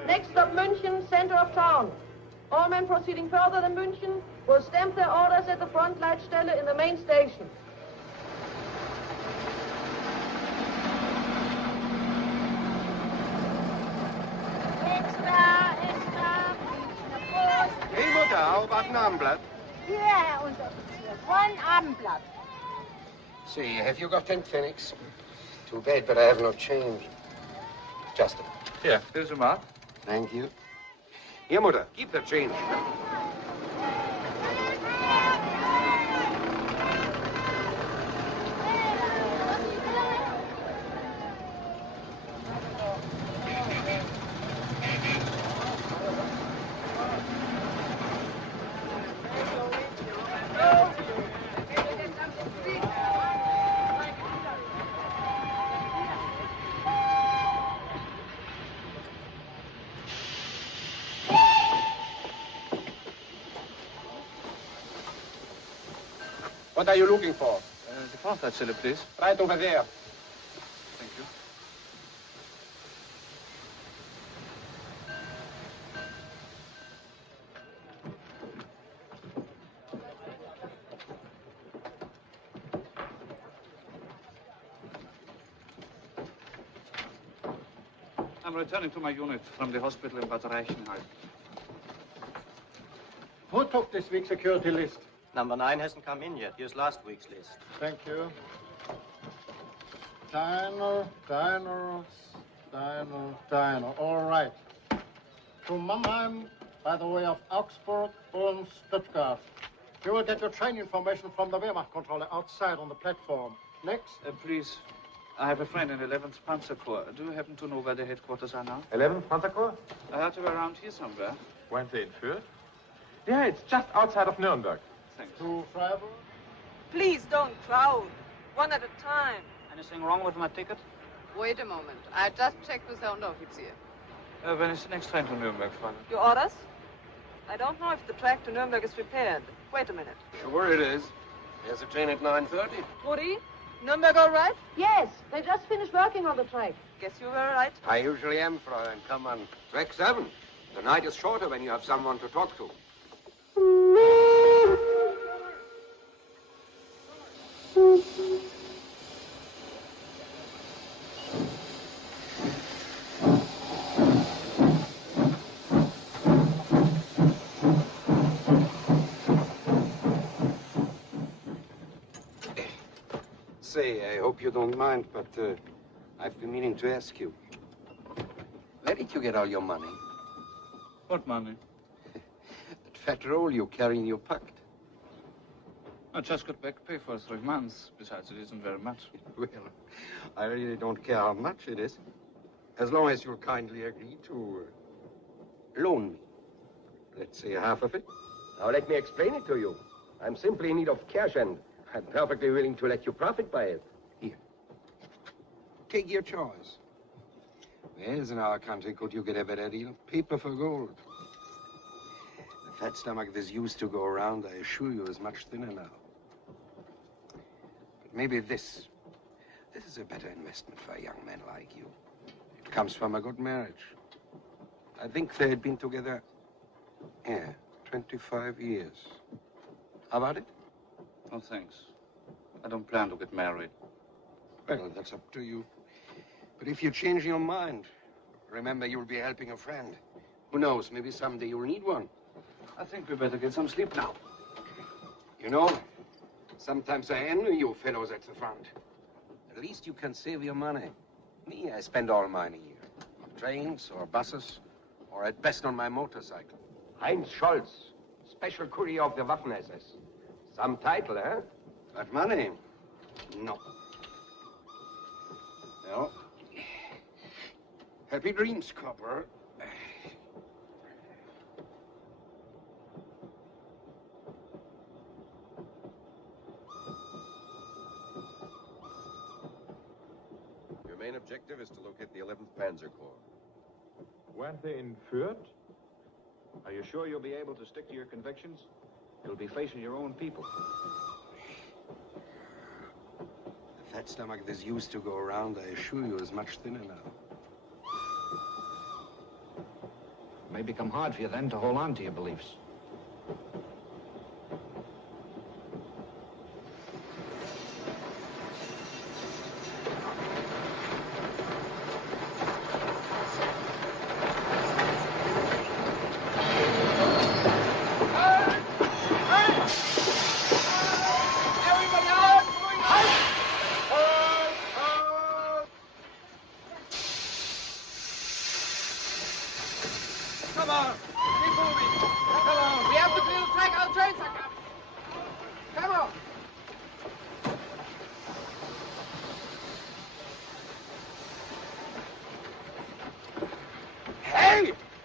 Next stop, München, center of town. All men proceeding further than München will stamp their orders at the front Leitstelle in the main station. Hey, Mutter, how about an Abendblatt? Hier, Herr Unteroffizier, one Abendblatt. See, have you got 10 pfennigs? Too bad, but I have no change. Just a minute. Here, here's a mark. Thank you. Here, Mutter, keep the change. What are you looking for? Frontleitstelle, please. Right over there. Thank you. I'm returning to my unit from the hospital in Bad Reichenhall. Who took this week's security list? Number 9 hasn't come in yet. Here's last week's list. Thank you. Diner. All right. To Mannheim by the way of Augsburg and Stuttgart. You will get your train information from the Wehrmacht controller outside on the platform. Next. Please, I have a friend in 11th Panzer Corps. Do you happen to know where the headquarters are now? 11th Panzer Corps? I had to be around here somewhere. Weren't they in Fürth? Yeah, it's just outside of Nuremberg. Thanks. To Freiburg? Please don't crowd. One at a time. Anything wrong with my ticket? Wait a moment. I just checked with the Unteroffizier. When is the next train to Nuremberg, Father? Your orders? I don't know if the track to Nuremberg is repaired. Wait a minute. Sure it is. There's a train at 9:30. Rudi, Nuremberg all right? Yes. They just finished working on the track. Guess you were right. I usually am, Fräulein. Come on. Track 7. The night is shorter when you have someone to talk to. Say, I hope you don't mind, but I've been meaning to ask you. Where did you get all your money? What money? That fat roll you carry in your pocket. I just got back pay for 3 months. Besides, it isn't very much. Well, I really don't care how much it is. As long as you'll kindly agree to loan me. Let's say half of it. Now, let me explain it to you. I'm simply in need of cash, and I'm perfectly willing to let you profit by it. Here. Take your choice. Where's in our country could you get a better deal? Paper for gold. The fat stomach this used to go around, I assure you, is much thinner now. But maybe this is a better investment for a young man like you. It comes from a good marriage. I think they had been together, 25 years. How about it? Oh, thanks. I don't plan to get married. Well, that's up to you. But if you change your mind, remember you'll be helping a friend. Who knows, maybe someday you'll need one. I think we better get some sleep now. You know, sometimes I envy you fellows at the front. At least you can save your money. Me, I spend all mine a year. On trains or buses, or at best on my motorcycle. Heinz Scholz, Special Courier of the Waffen-SS. Some title, eh? But money? No. No. Happy dreams, copper. Your main objective is to locate the 11th Panzer Corps. Weren't they in Fürth? Are you sure you'll be able to stick to your convictions? You'll be facing your own people. The fat stomach this used to go around, I assure you, is much thinner now. It may become hard for you then to hold on to your beliefs.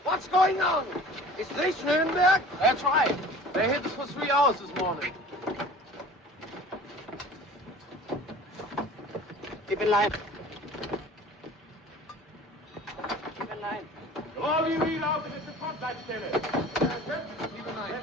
What's going on? Is this Nuremberg? That's right. They hid us for 3 hours this morning. Keep in line. Keep in line. All die wieder auf in die Frontleitstelle. Keep in line.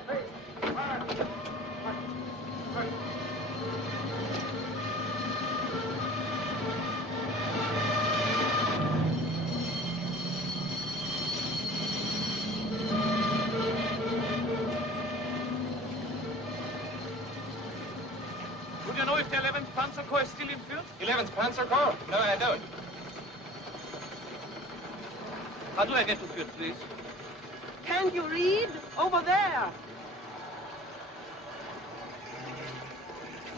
if the 11th Panzer Corps is still in field? 11th Panzer Corps? No, I don't. How do I get to field, please? Can you read? Over there.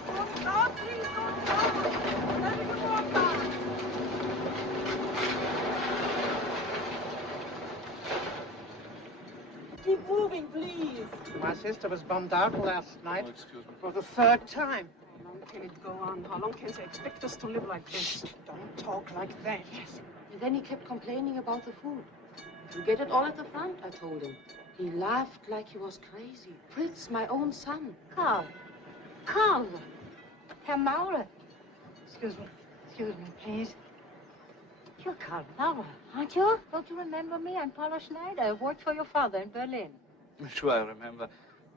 Don't stop, please, don't stop. Having a more time. Keep moving, please. My sister was bombed out last night. Oh, excuse me. For the third time. How long can it go on? How long can they expect us to live like this? Don't talk like that. Yes. And then he kept complaining about the food. You get it all at the front, I told him. He laughed like he was crazy. Fritz, my own son. Karl. Karl. Herr Maurer. Excuse me, please. You're Karl Maurer, aren't you? Don't you remember me? I'm Paula Schneider. I worked for your father in Berlin. Sure, I remember.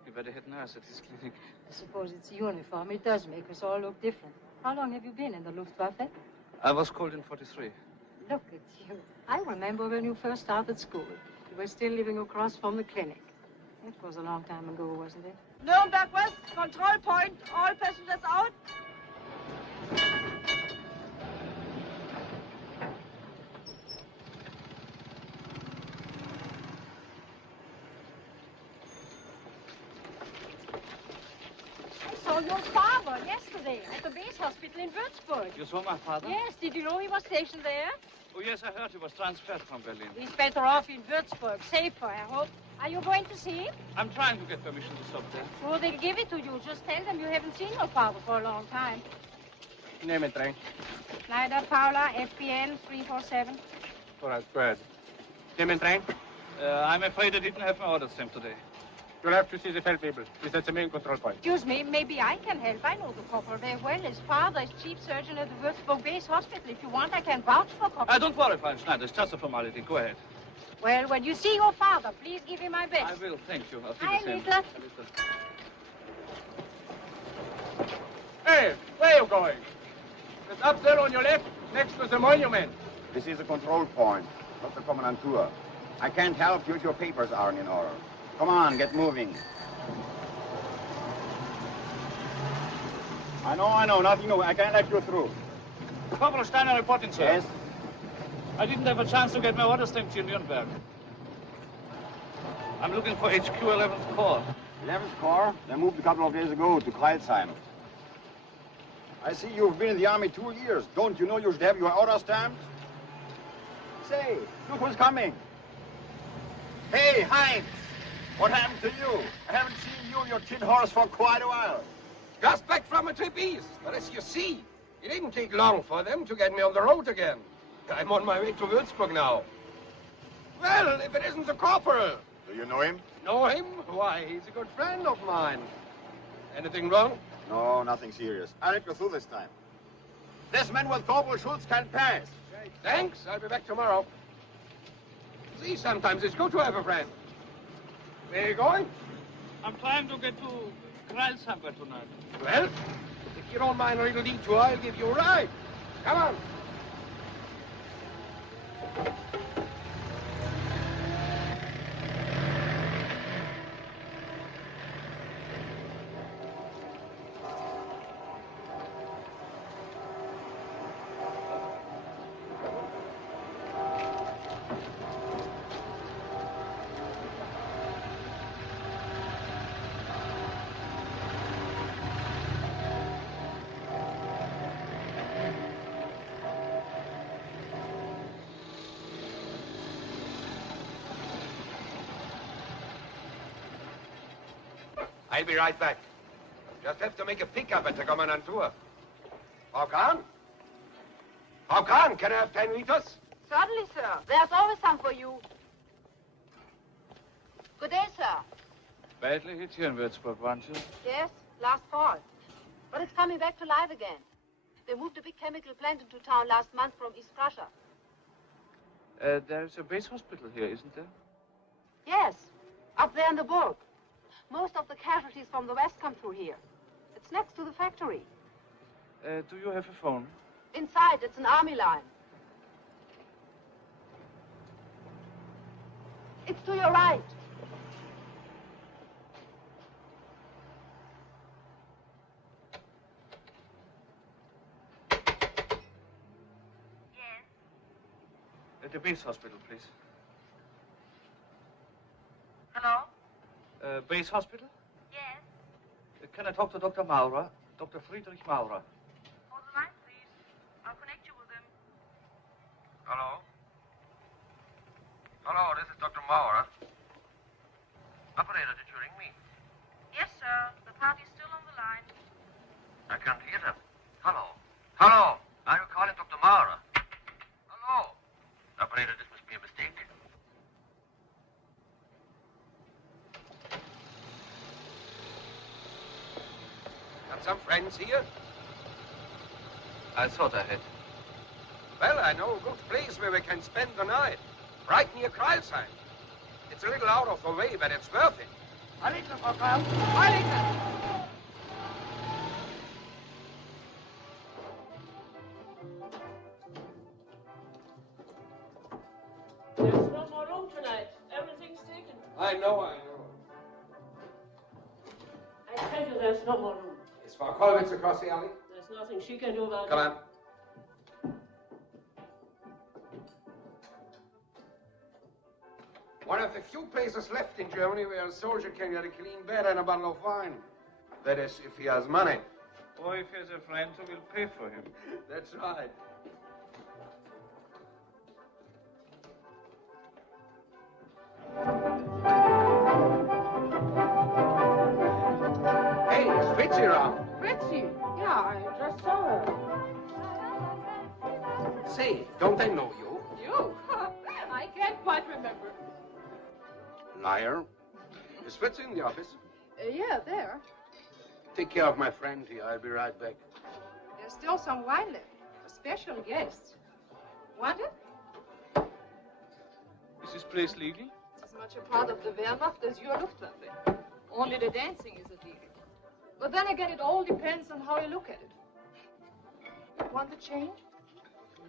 You were the head nurse at his clinic. I suppose it's uniform. It does make us all look different. How long have you been in the Luftwaffe? I was called in 43. Look at you. I remember when you first started school. You were still living across from the clinic. It was a long time ago, wasn't it? Nürnberg West, control point. All passengers out. I saw your father yesterday at the base hospital in Würzburg. You saw my father? Yes, did you know he was stationed there? Oh, yes, I heard he was transferred from Berlin. He's better off in Würzburg, safer, I hope. Are you going to see him? I'm trying to get permission to stop there. Sure, they'll give it to you. Just tell them you haven't seen your father for a long time. Name and train. Schneider, Paula, FBL 347. All right, go ahead. Name and train. I'm afraid I didn't have my order stamp today. You'll have to see the fell people. He's at the main control point. Excuse me, maybe I can help. I know the corporal very well. His father is chief surgeon at the Würzburg base hospital. If you want, I can vouch for corporal. Don't worry, Frau Schneider. It's just a formality. Go ahead. Well, when you see your father, please give him my best. I will, thank you. I'll Hi, see you Nicola. Hey, where are you going? It's up there on your left, next to the monument. This is a control point, not the Kommandantur. I can't help you if your papers aren't in order. Come on, get moving. I know, nothing new. I can't let you through. Corporal Steiner reporting, sir. Yes? I didn't have a chance to get my order stamp in Nuremberg. I'm looking for HQ 11th Corps. 11th Corps? They moved a couple of days ago to Kreilsheim. I see you've been in the army 2 years. Don't you know you should have your order stamped? Say, look who's coming. Hey, Heinz! What happened to you? I haven't seen you and your tin horse for quite a while. Just back from a trip east. But as you see, it didn't take long for them to get me on the road again. I'm on my way to Würzburg now. Well, if it isn't the corporal. Do you know him? Know him? Why, he's a good friend of mine. Anything wrong? No, nothing serious. I'll let you through this time. This man with Corporal Schultz can pass. Thanks. I'll be back tomorrow. See, sometimes it's good to have a friend. Where are you going? I'm trying to get to Kreilsheim tonight. Well, if you don't mind a little detour, I'll give you a ride. Come on. I'll be right back. Just have to make a pickup at the Kommandantur. Hakan? Hakan, can I have 10 liters? Certainly, sir. There's always some for you. Good day, sir. Badly hit here in Würzburg, weren't you? Yes, last fall. But it's coming back to life again. They moved a big chemical plant into town last month from East Prussia. There's a base hospital here, isn't there? Yes, up there in the Burg. Most of the casualties from the west come through here. It's next to the factory. Do you have a phone? Inside, it's an army line. It's to your right. At the base hospital, please. Hello? Base hospital? Yes. Can I talk to Dr. Maurer? Dr. Friedrich Maurer. Hold the line, please. I'll connect you with him. Hello? Hello, this is Dr. Maurer. Operator, did you ring me? Yes, sir. The party's still on the line. I can't hear them. Hello? Hello? Are you calling Dr. Maurer? Hello? Operator, this must be a mistake. Got some friends here? I thought I had. Well, I know a good place where we can spend the night. Right near Kreilsheim. It's a little out of the way, but it's worth it. Heiligen, Frau Kraus. Heiligen! There's no more room tonight. Everything's taken. I know. I tell you, there's no more room. Is Frau Kollwitz across the alley? There's nothing she can do about Come it. on. One of the few places left in Germany where a soldier can get a clean bed and a bottle of wine. That is, if he has money. Or if he has a friend who will pay for him. That's right. Hey, is Fritzi around? Fritzi? Yeah, I just saw her. Say, don't I know you? You? I can't quite remember. Liar. Is Fritzi in the office? Yeah, there. Take care of my friend here. I'll be right back. There's still some wine left. A special guest. Want it? Is this place legal? As much a part of the Wehrmacht as your Luftwaffe. Only the dancing is illegal. But then again, it all depends on how you look at it. Want the change?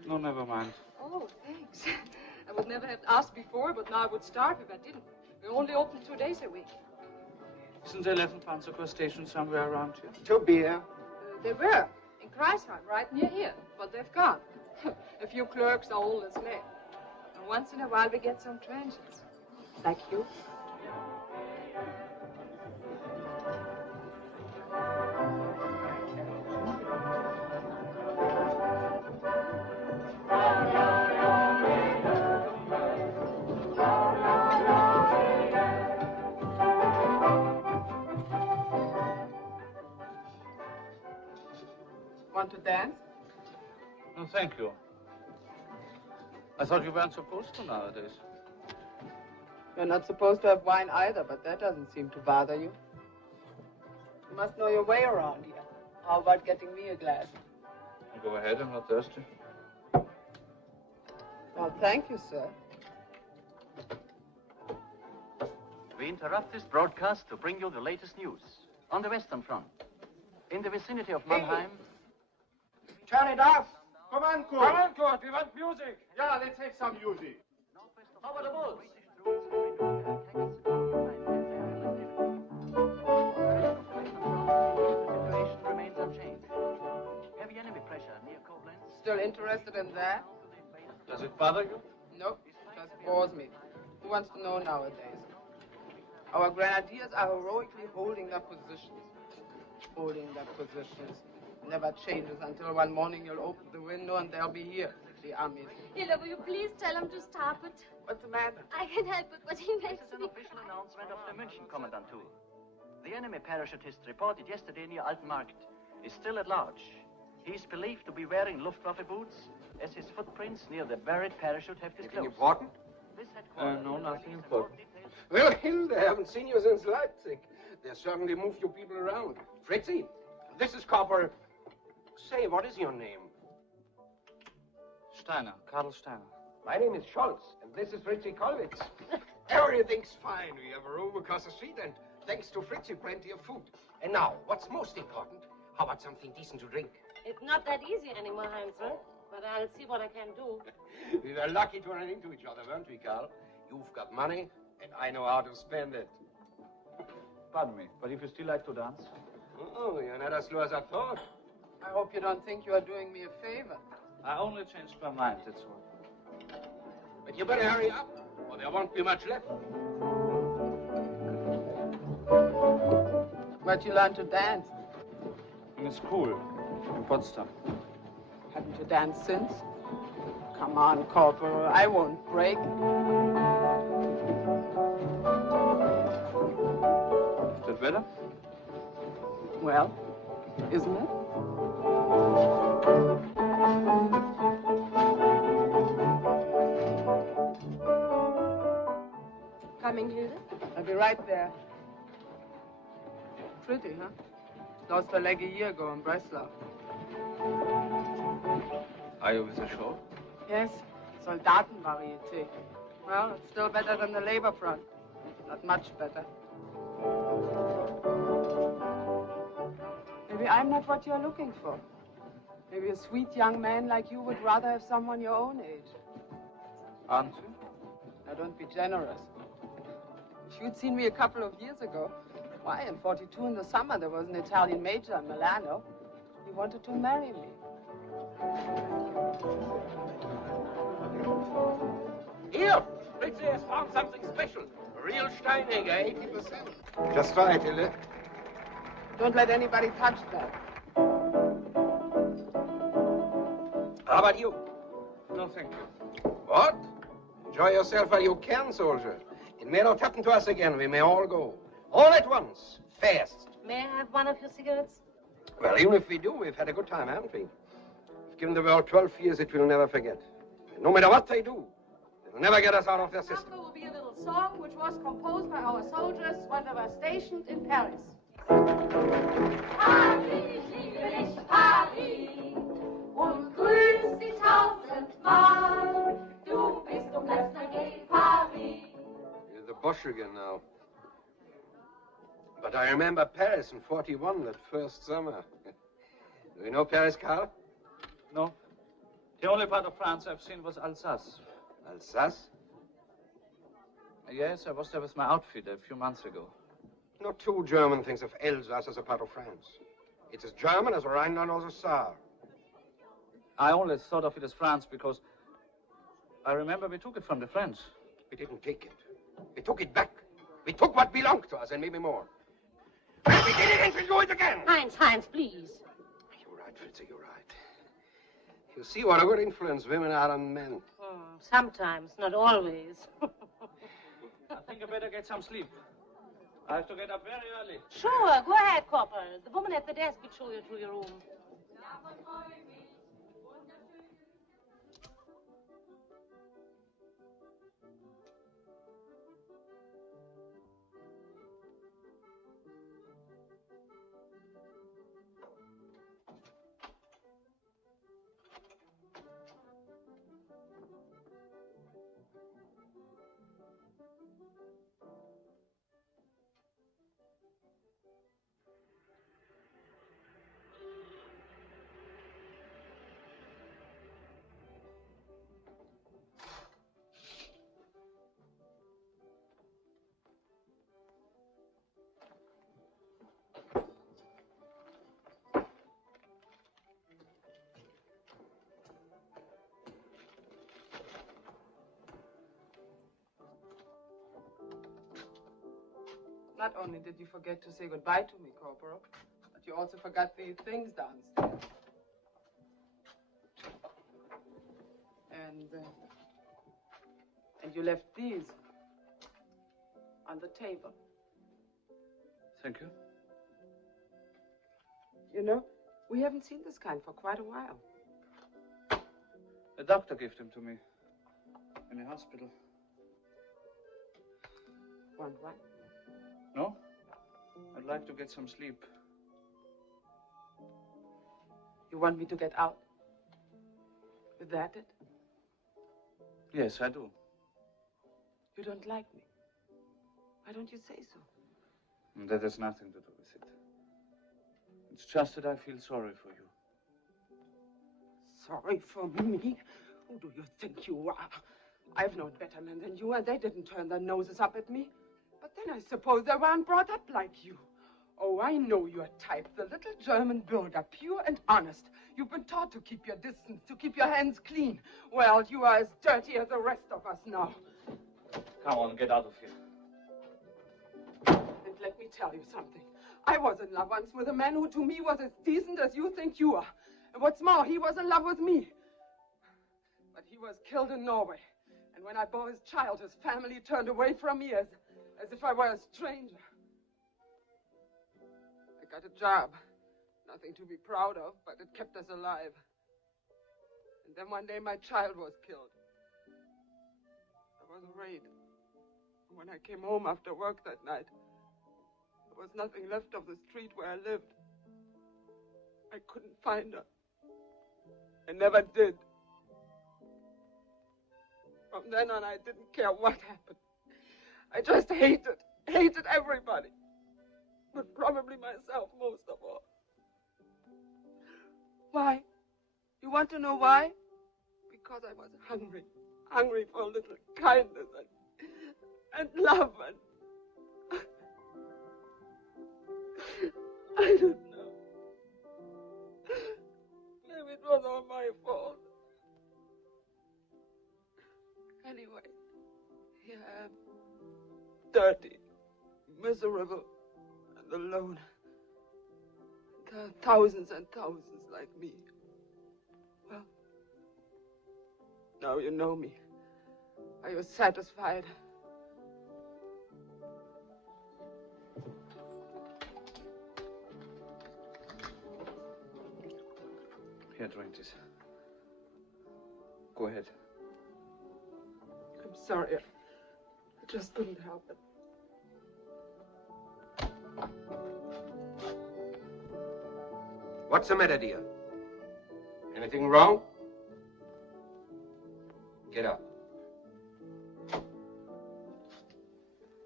No, never mind. Oh, thanks. I would never have asked before, but now I would starve if I didn't. We're only open 2 days a week. Isn't there 11 Panzer Corps station somewhere around here? 2 beer. They were. In Kreisheim, right near here. But they've gone. A few clerks are all that's left. And once in a while we get some transients. Like you. Want to dance? No, thank you. I thought you weren't supposed to nowadays. You're not supposed to have wine either, but that doesn't seem to bother you. You must know your way around here. How about getting me a glass? Go ahead, I'm not thirsty. Well, thank you, sir. We interrupt this broadcast to bring you the latest news on the Western Front. In the vicinity of Mannheim... Turn it off! Come on, Kurt! Come on, Kurt! We want music! Yeah, let's have some music. How about the boats? Heavy enemy pressure near Koblenz. Still interested in that? Does it bother you? Nope, just bores me. Who wants to know nowadays? Our grenadiers are heroically holding their positions. Holding their positions. Never changes until one morning you'll open the window and they'll be here. The armies. Hilla, will you please tell him to stop it? What's the matter? I can help it, but he makes This is an me official announcement of the München Kommandantur. The enemy parachutist reported yesterday near Altenmarkt is still at large. He is believed to be wearing Luftwaffe boots, as his footprints near the buried parachute have disclosed. Anything important? This headquarters No, nothing important. Well, Hilde, I haven't seen you since Leipzig. They certainly move you people around. Fritzi, this is Corporal... Say, what is your name? Steiner, Karl Steiner. My name is Scholz, and this is Fritzi Kollwitz. Everything's fine. We have a room across the street, and thanks to Fritzi, plenty of food. And now, what's most important? How about something decent to drink? It's not that easy anymore, Heinzel, but I'll see what I can do. We were lucky to run into each other, weren't we, Karl? You've got money, and I know how to spend it. Pardon me, but if you still like to dance? Oh, you're not as slow as I thought. I hope you don't think you are doing me a favor. I only changed my mind, that's all. But you better hurry up, or there won't be much left. Where'd you learn to dance? In a school in Potsdam. Haven't you danced since? Come on, Corporal, I won't break. Is that better? Well, isn't it? Coming, Hilde? I'll be right there. Pretty, huh? Lost her leg a year ago in Breslau. Are you with the show? Yes, Soldatenvarieté. Well, it's still better than the labor front. Not much better. Maybe I'm not what you're looking for. Maybe a sweet young man like you would rather have someone your own age. Aren't you? Now, don't be generous. If you'd seen me a couple of years ago, why, in '42 in the summer, there was an Italian major in Milano. He wanted to marry me. Here, Fritzi has found something special. A real Steinegger, 80%. Just try it, Hilde. Don't let anybody touch that. How about you? No, thank you. What? Enjoy yourself while you can, soldier. It may not happen to us again. We may all go. All at once. Fast. May I have one of your cigarettes? Well, even if we do, we've had a good time, haven't we? We've given the world 12 years it will never forget. And no matter what they do, they'll never get us out of their system. After will be a little song which was composed by our soldiers when they were stationed in Paris. Paris, liebe dich, Paris, und grüß dich tausendmal. Du bist letzter gegen Paris. You're the Bosch again now. But I remember Paris in '41, that first summer. Do you know Paris, Karl? No. The only part of France I've seen was Alsace. Alsace? Yes, I was there with my outfit a few months ago. No two German thinks of Alsace as a part of France. It's as German as Rhineland or the Saar. I only thought of it as France because I remember we took it from the French. We didn't take it. We took it back. We took what belonged to us and maybe more. And we did it and we'll do it again. Heinz, please. You're right, Fritzi, you're right. You see what a good influence women are on men. Sometimes, not always. I think I better get some sleep. I have to get up very early. Sure, go ahead, Corporal. The woman at the desk will show you to your room. Not only did you forget to say goodbye to me, Corporal, but you also forgot these things downstairs. And you left these on the table. Thank you. You know, we haven't seen this kind for quite a while. The doctor gave them to me in the hospital. Want one? No? I'd like to get some sleep. You want me to get out? Is that it? Yes, I do. You don't like me. Why don't you say so? That has nothing to do with it. It's just that I feel sorry for you. Sorry for me? Who do you think you are? I've known better men than you, and they didn't turn their noses up at me. But then I suppose they weren't brought up like you. Oh, I know your type. The little German builder, pure and honest. You've been taught to keep your distance, to keep your hands clean. Well, you are as dirty as the rest of us now. Come on, get out of here. And let me tell you something. I was in love once with a man who to me was as decent as you think you are. And what's more, he was in love with me. But he was killed in Norway. And when I bore his child, his family turned away from me as if I were a stranger. I got a job. Nothing to be proud of, but it kept us alive. And then one day my child was killed. There was a raid. And when I came home after work that night, there was nothing left of the street where I lived. I couldn't find her. I never did. From then on, I didn't care what happened. I just hated everybody. But probably myself most of all. Why? You want to know why? Because I was hungry. Hungry for a little kindness and love and... I don't know. Maybe it was all my fault. Anyway, here I am. Dirty, miserable, and alone. There are thousands and thousands like me. Well, now you know me. Are you satisfied? Here, drink this. Go ahead. I'm sorry. I just couldn't help it. What's the matter, dear? Anything wrong? Get up.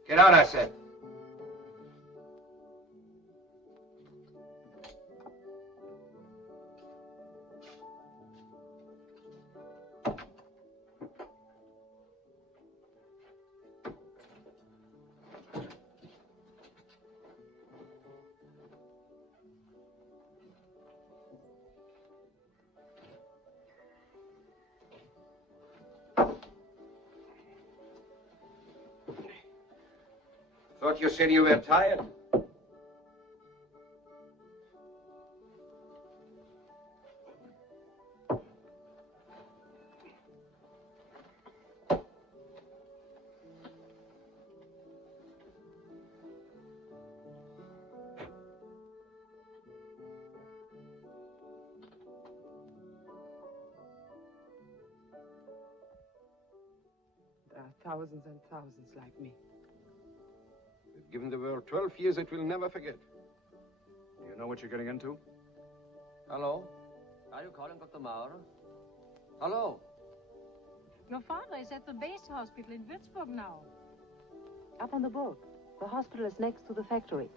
Get out, I said. Thought you said you were tired. There are thousands and thousands like me. We've given the world 12 years it will never forget. You know what you're getting into? Hello? Are you calling Dr. Maurer? Hello? Your father is at the base hospital in Würzburg now. Up on the boat. The hospital is next to the factory.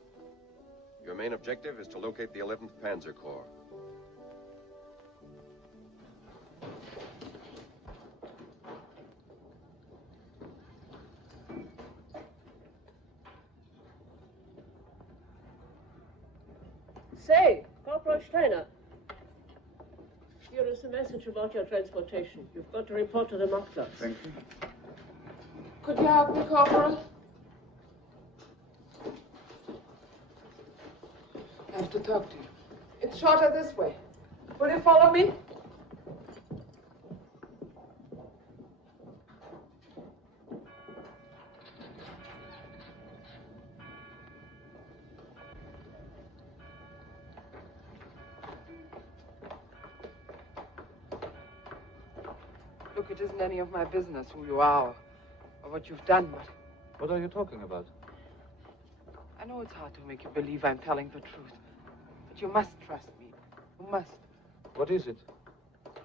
Your main objective is to locate the 11th Panzer Corps. Say, Corporal Steiner. Here is a message about your transportation. You've got to report to the Marktplatz. Thank you. Could you help me, Corporal? I have to talk to you. It's shorter this way. Will you follow me? Look, it isn't any of my business who you are or what you've done, but... What are you talking about? I know it's hard to make you believe I'm telling the truth, but you must trust me. You must. What is it?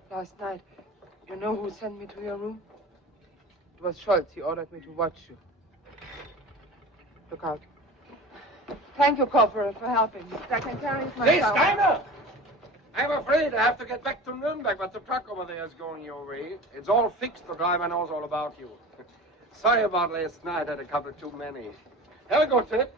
Last night, you know who sent me to your room? It was Schultz. He ordered me to watch you. Look out. Thank you, Corporal, for helping me. I can carry it myself. Hey, Steiner! I'm afraid I have to get back to Nuremberg, but the truck over there is going your way. It's all fixed. The driver knows all about you. Sorry about last night. I had a couple too many. Have a good trip.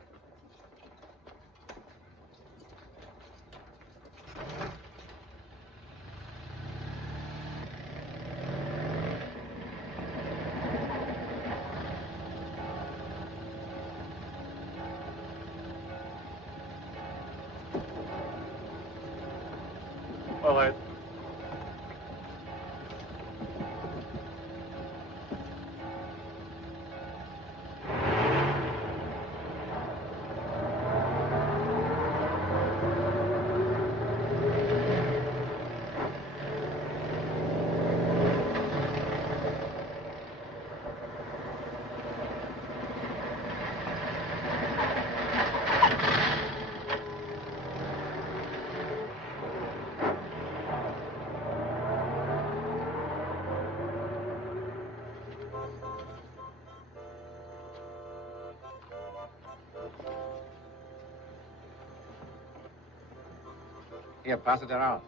Here, pass it around.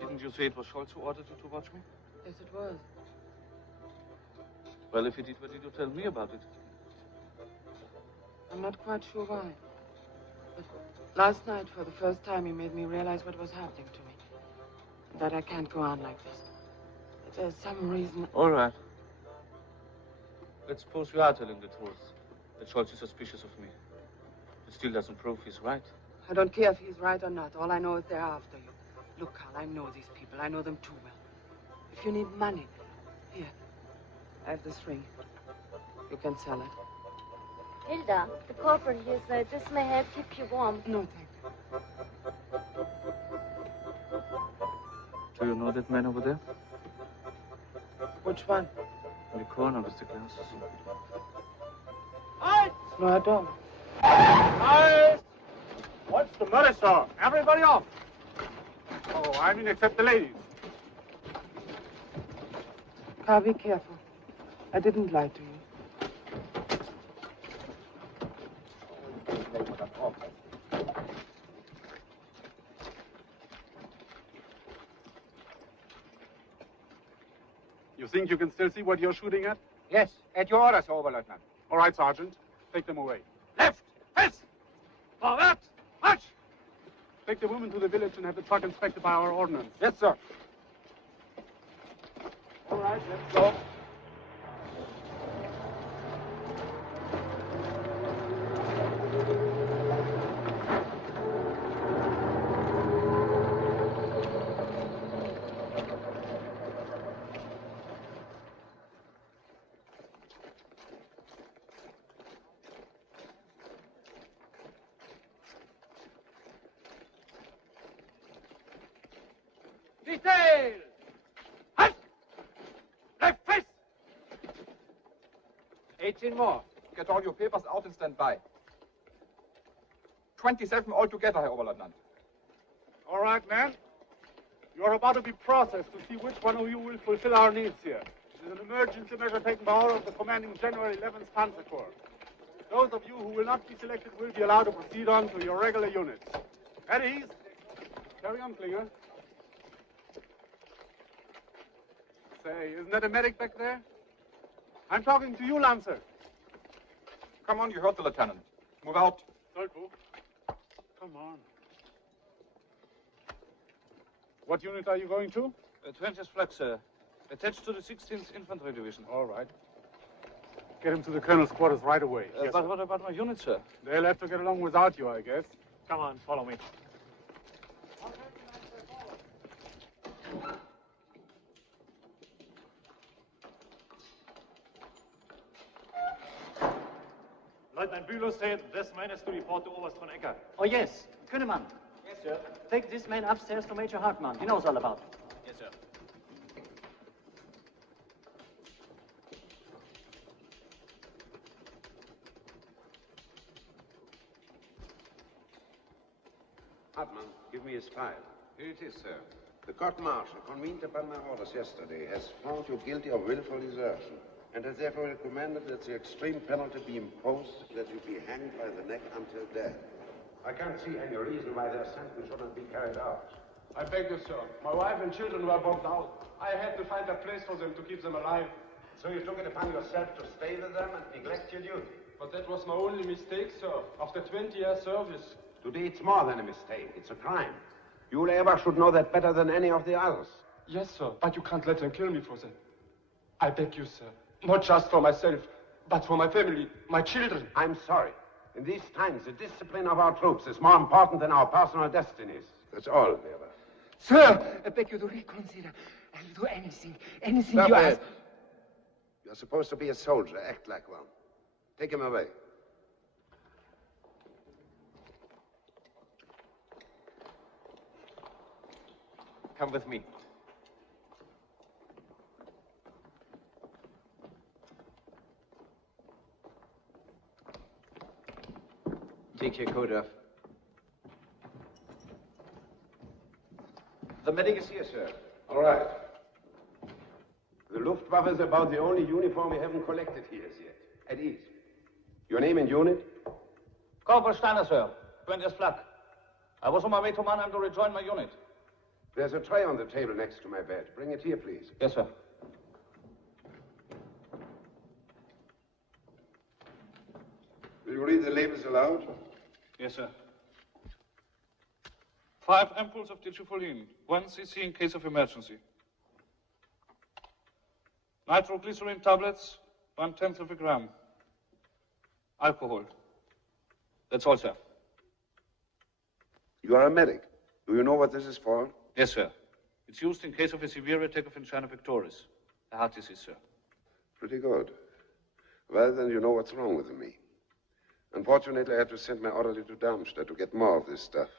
Didn't you say it was Scholz who ordered you to watch me? Yes, it was. Well, if he did, what did you tell me about it? I'm not quite sure why. But last night, for the first time, he made me realize what was happening to me. That I can't go on like this. That there's some reason... All right. Let's suppose you are telling the truth. That Scholz is suspicious of me. It still doesn't prove he's right. I don't care if he's right or not. All I know is they're after you. Look, Carl, I know these people. I know them too well. If you need money, here, I have this ring. You can sell it. Hilda, the corporal here said this may help keep you warm. No, thank you. Do you know that man over there? Which one? In the corner with the glasses. Hi! No, I don't. Hi! What's the matter, sir? Everybody off. Oh, I mean, except the ladies. Carl, be careful. I didn't lie to you. You think you can still see what you're shooting at? Yes, at your orders, Oberleutnant. All right, Sergeant. Take them away. Left! Fest! Forward! March! Take the women to the village and have the truck inspected by our ordnance. Yes, sir. All right, let's go. Detail! Halt! Left face! 18 more. Get all your papers out and stand by. 27 altogether, Herr Oberleutnant. All right, man. You're about to be processed to see which one of you will fulfill our needs here. It is an emergency measure taken by order of the commanding General 11th Panzer Corps. Those of you who will not be selected will be allowed to proceed on to your regular units. At ease. Carry on, Klinger. Say, isn't that a medic back there? I'm talking to you, Lancer. Come on, you heard the lieutenant. Move out. Solko. Come on. What unit are you going to? 20th Flak, sir. Attached to the 16th Infantry Division. All right. Get him to the colonel's quarters right away. Yes, but what about my unit, sir? They'll have to get along without you, I guess. Come on, follow me. Lieutenant Bülow said this man is to report to Oberst von Ecker. Oh, yes. Kühnemann. Yes, sir. Take this man upstairs to Major Hartmann. He knows all about it. Yes, sir. Hartmann, give me his file. Here it is, sir. The court-martial, convened upon my orders yesterday, has found you guilty of willful desertion, and has therefore recommended that the extreme penalty be imposed, that you be hanged by the neck until death. I can't see any reason why their sentence should not be carried out. I beg you, sir. My wife and children were bombed out. I had to find a place for them to keep them alive. So you took it upon yourself to stay with them and neglect your duty? But that was my only mistake, sir. After 20 years' service. Today it's more than a mistake. It's a crime. You ever should know that better than any of the others. Yes, sir. But you can't let them kill me for that. I beg you, sir. Not just for myself, but for my family, my children. I'm sorry. In these times, the discipline of our troops is more important than our personal destinies. That's all, Werner. Sir, I beg you to reconsider. I'll do anything Stop you it. ask. You're supposed to be a soldier. Act like one. Take him away. Come with me. Take your coat off. The medic is here, sir. All right. The Luftwaffe is about the only uniform we haven't collected here as yet. At ease. Your name and unit? Corporal Steiner, sir. 20th Flak. I was on my way to Mannheim to rejoin my unit. There's a tray on the table next to my bed. Bring it here, please. Yes, sir. Will you read the labels aloud? Yes, sir. 5 ampoules of digifolin, 1 cc in case of emergency. Nitroglycerin tablets, 1/10 of a gram. Alcohol. That's all, sir. You are a medic. Do you know what this is for? Yes, sir. It's used in case of a severe attack of angina pectoris, a heart disease, sir. Pretty good. Well, then you know what's wrong with me. Unfortunately, I had to send my orderly to Darmstadt to get more of this stuff.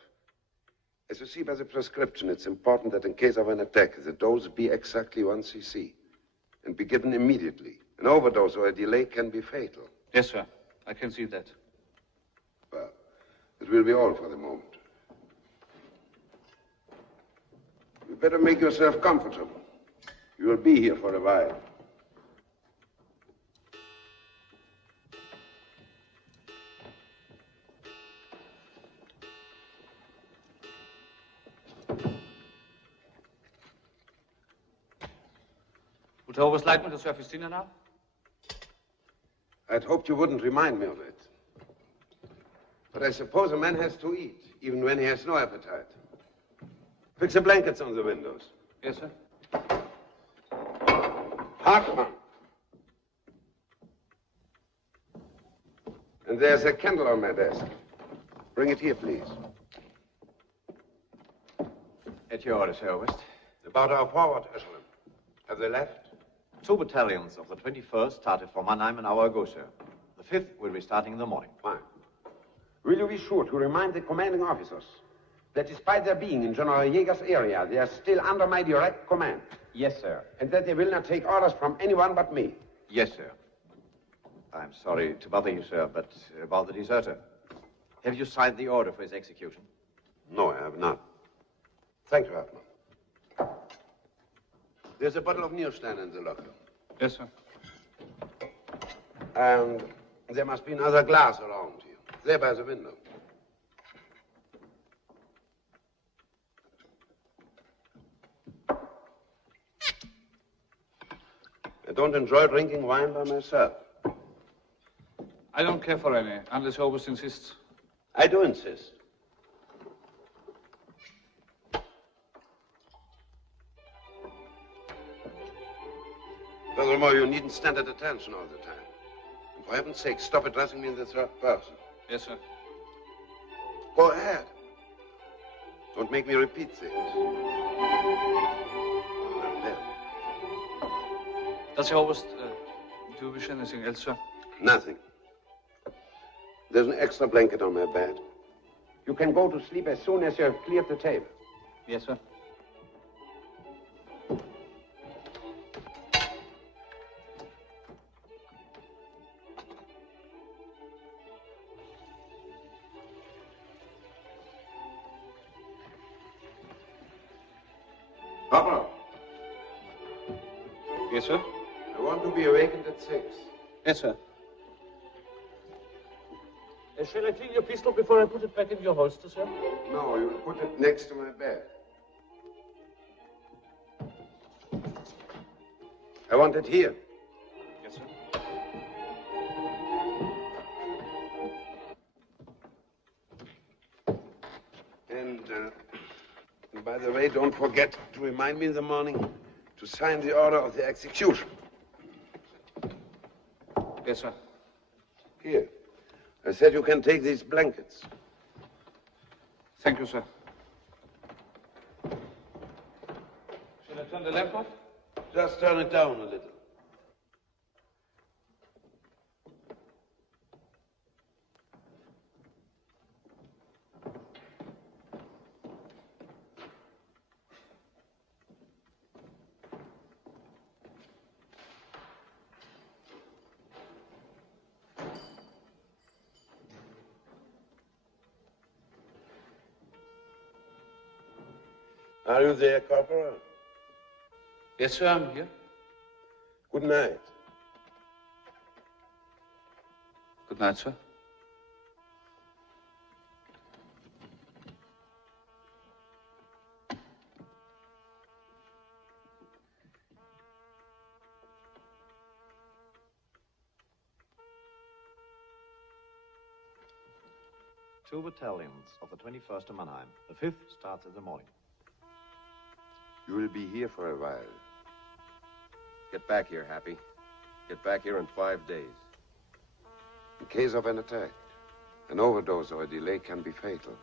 As you see by the prescription, it's important that in case of an attack, the dose be exactly 1 cc and be given immediately. An overdose or a delay can be fatal. Yes, sir. I can see that. Well, it will be all for the moment. You better make yourself comfortable. You will be here for a while. Would you always like me to serve his dinner now? I'd hoped you wouldn't remind me of it. But I suppose a man has to eat, even when he has no appetite. Fix the blankets on the windows. Yes, sir. Hartmann. And there's a candle on my desk. Bring it here, please. At your orders, Herr Oberst. About our forward echelon. Have they left? 2 battalions of the 21st started from Mannheim an hour ago, sir. The 5th will be starting in the morning. Fine. Will you be sure to remind the commanding officers that despite their being in General Jäger's area, they are still under my direct command? Yes, sir. And that they will not take orders from anyone but me? Yes, sir. I'm sorry to bother you, sir, but about the deserter. Have you signed the order for his execution? No, I have not. Thank you, Hartmann. There's a bottle of Nierstein in the locker. Yes, sir. And there must be another glass around here. There by the window. I don't enjoy drinking wine by myself. I don't care for any, unless you always insists. I do insist. Furthermore, you needn't stand at attention all the time. And for heaven's sake, stop addressing me in the third person. Yes, sir. Go ahead. Don't make me repeat things. There. Does Herr Oberst, do you wish anything else, sir? Nothing. There's an extra blanket on my bed. You can go to sleep as soon as you have cleared the table. Yes, sir. Papa. Yes, sir. I want to be awakened at 6. Yes, sir. Shall I clean your pistol before I put it back in your holster, sir? No, you put it next to my bed. I want it here. Yes, sir. And by the way, don't forget to remind me in the morning to sign the order of the execution. Yes, sir. Here. I said you can take these blankets. Thank you, sir. Shall I turn the lamp off? Just turn it down a little. Are you there, Corporal? Yes, sir, I'm here. Good night. Good night, sir. Two battalions of the 21st to Mannheim. The 5th starts in the morning. You will be here for a while. Get back here, Happy. Get back here in 5 days. In case of an attack, an overdose or a delay can be fatal.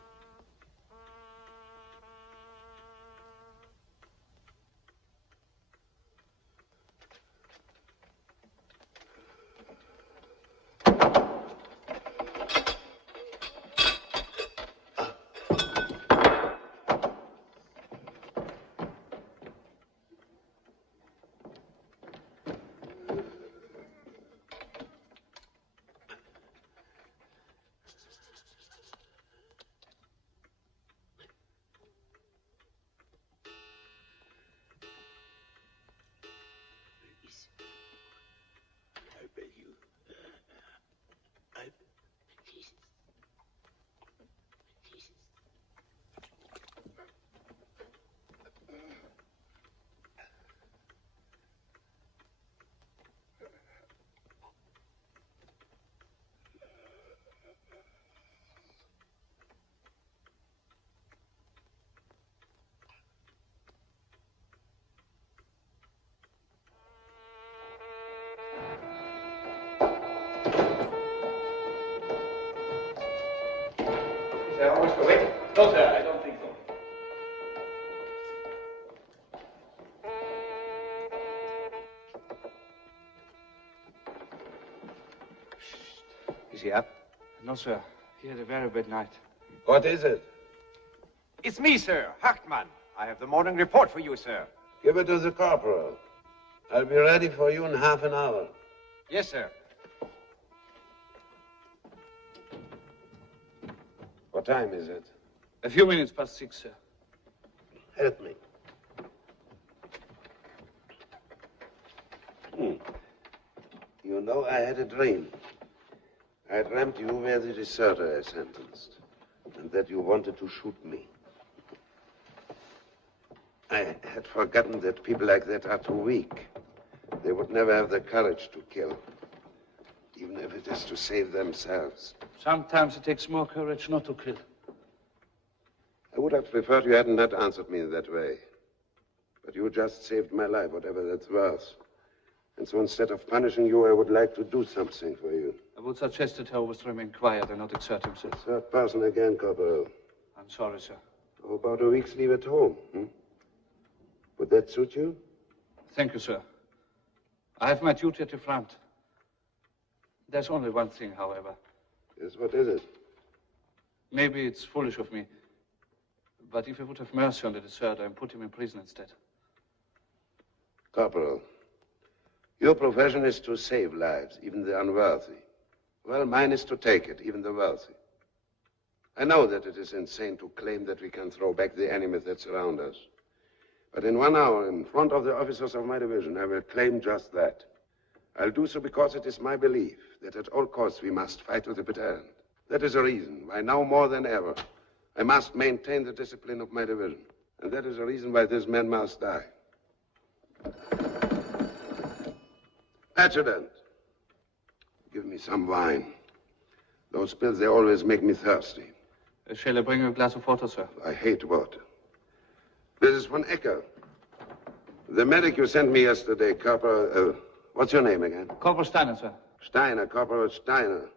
Is there always awake? No, sir, I don't think so. Is he up? No, sir. He had a very bad night. What is it? It's me, sir, Hartmann. I have the morning report for you, sir. Give it to the corporal. I'll be ready for you in half an hour. Yes, sir. What time is it? A few minutes past 6, sir. Help me. You know, I had a dream. I dreamt you were the deserter I sentenced, and that you wanted to shoot me. I had forgotten that people like that are too weak. They would never have the courage to kill, even if it is to save themselves. Sometimes it takes more courage not to kill. I would have preferred you hadn't not answered me in that way. But you just saved my life, whatever that's worth. And so instead of punishing you, I would like to do something for you. I would suggest that he always remain quiet and not exert himself. Third person again, Corporal. I'm sorry, sir. How about a week's leave at home? Would that suit you? Thank you, sir. I have my duty at the front. There's only one thing, however. Yes, what is it? Maybe it's foolish of me, but if I would have mercy on the deserter and put him in prison instead. Corporal, your profession is to save lives, even the unworthy. Well, mine is to take it, even the wealthy. I know that it is insane to claim that we can throw back the enemies that surround us. But in 1 hour, in front of the officers of my division, I will claim just that. I'll do so because it is my belief that at all costs we must fight to the bitter end. That is a reason why now more than ever I must maintain the discipline of my division. And that is a reason why this man must die. Adjutant, give me some wine. Those pills, they always make me thirsty. Shall I bring you a glass of water, sir? I hate water. This is von Ecker. The medic you sent me yesterday, Corporal... what's your name again? Corporal Steiner, sir. Steiner, Corporal Steiner.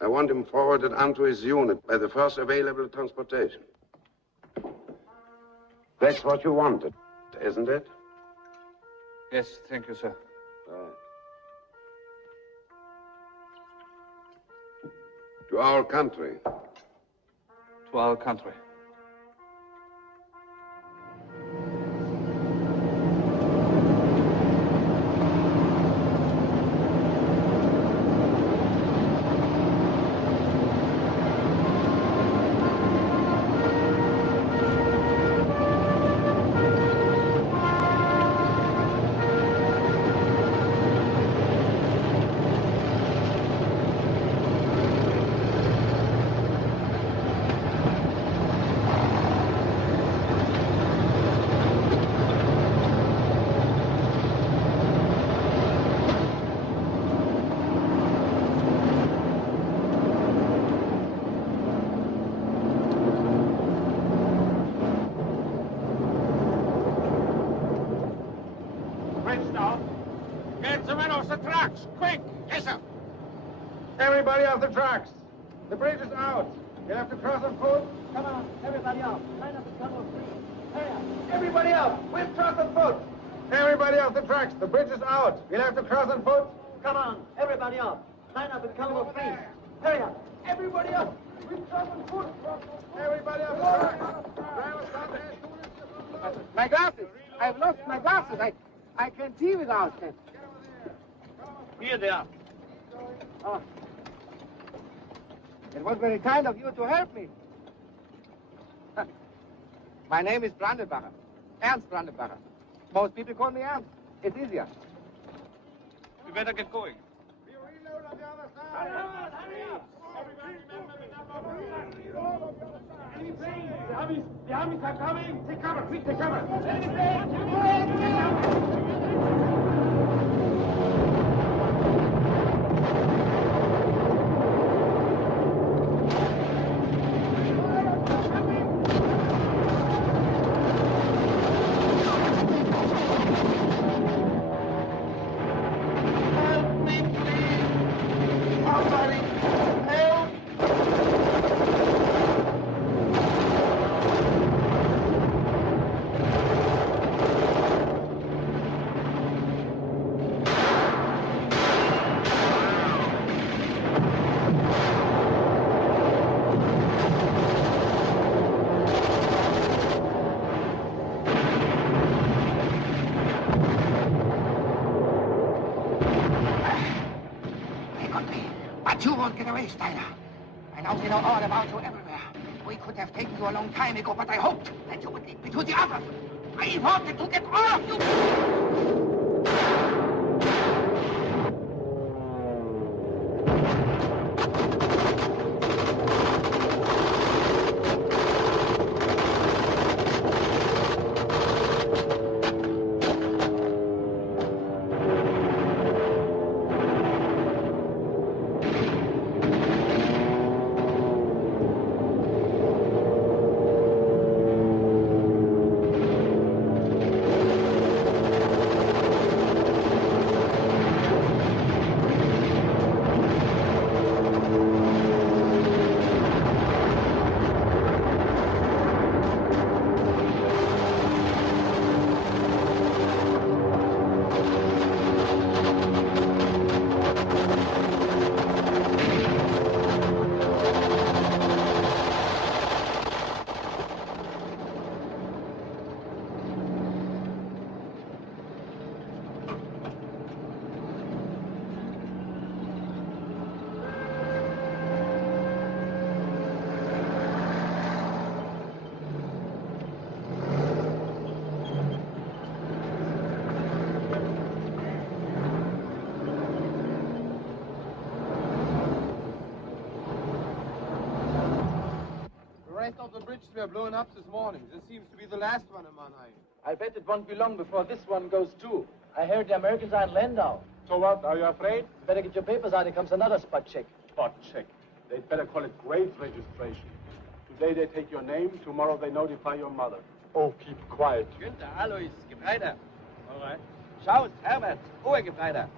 I want him forwarded onto his unit by the first available transportation. That's what you wanted, isn't it? Yes, thank you, sir. Right. To our country. To our country. bridge now. Get the men off the trucks, quick! Yes, sir. Everybody off the trucks. The bridge is out. You'll have to cross on foot. Come on, everybody out. Line up and come on, please. Hurry up. Everybody out. We'll cross on foot. Everybody off the tracks. The bridge is out. You'll have to cross on foot. Come on, everybody out. Line up and come on, please. Hurry up. Everybody up. We'll cross on foot. Everybody off the tracks. Driver, stop there. My glasses. I've lost my glasses. I can't see without them. Here they are. Oh. It was very kind of you to help me. My name is Brandenbacher. Ernst Brandenbacher. Most people call me Ernst. It's easier. We better get going. We reload on the other side. Hurry up. Everybody remember the number. Any planes? The Amis are coming. Take cover. Quick, take cover. You won't get away, Steiner. I now we know all about you everywhere. We could have taken you a long time ago, but I hoped that you would lead me to the others. I wanted to get all of you. The rest of the bridges were blown up this morning. This seems to be the last one in Mannheim. I bet it won't be long before this one goes too. I heard the Americans are in Landau. So what? Are you afraid? Better get your papers out. Here comes another spot check. Spot check. They'd better call it grave registration. Today they take your name. Tomorrow they notify your mother. Oh, keep quiet. Günther, Alois, Gefreiter. All right. Schaus, Herbert, Obergefreiter.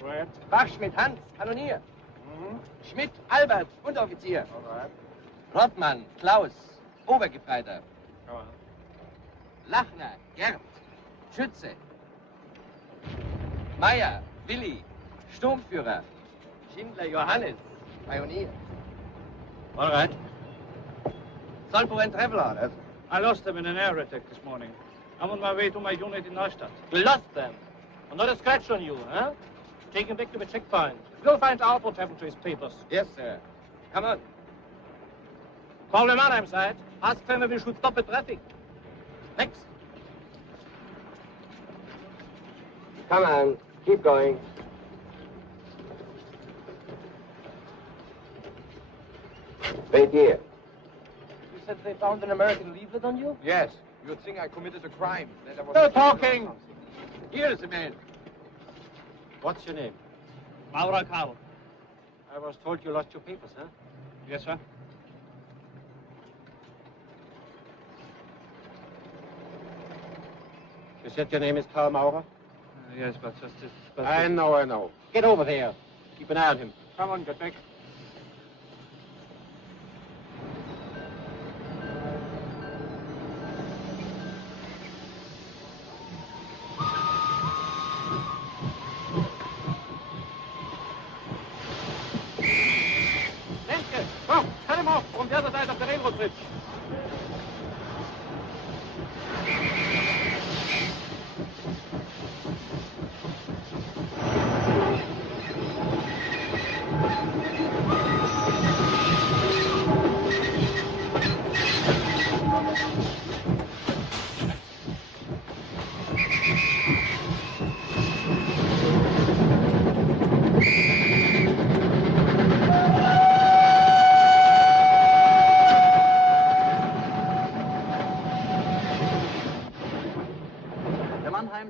Go ahead. Bachschmidt, Hans, Kanonier. Schmidt, Albert, Unteroffizier. All right. Rottmann, Klaus, Obergefreiter. Go on. Lachner, Gerd, Schütze. Meier, Willi, Sturmführer. Schindler, Johannes, Pionier. All right. Solpo and Traveler. I lost them in an air attack this morning. I'm on my way to my unit in Neustadt. You lost them. And not a scratch on you, huh? Take him back to the checkpoint. We'll find out what happened to his papers. Yes, sir. Come on. Call the Mannheim side. Ask them if we should stop the traffic. Next. Come on, keep going. Wait here. You said they found an American leaflet on you? Yes. You'd think I committed a crime. That I was No talking. Here is the man. What's your name? Maurer Karl. I was told you lost your papers, huh? Yes, sir. You said your name is Karl Maurer? Yes, but just this... I know. Get over there. Keep an eye on him. Come on, get back. Lenke, komm, cut him off from the other side of the railroad bridge.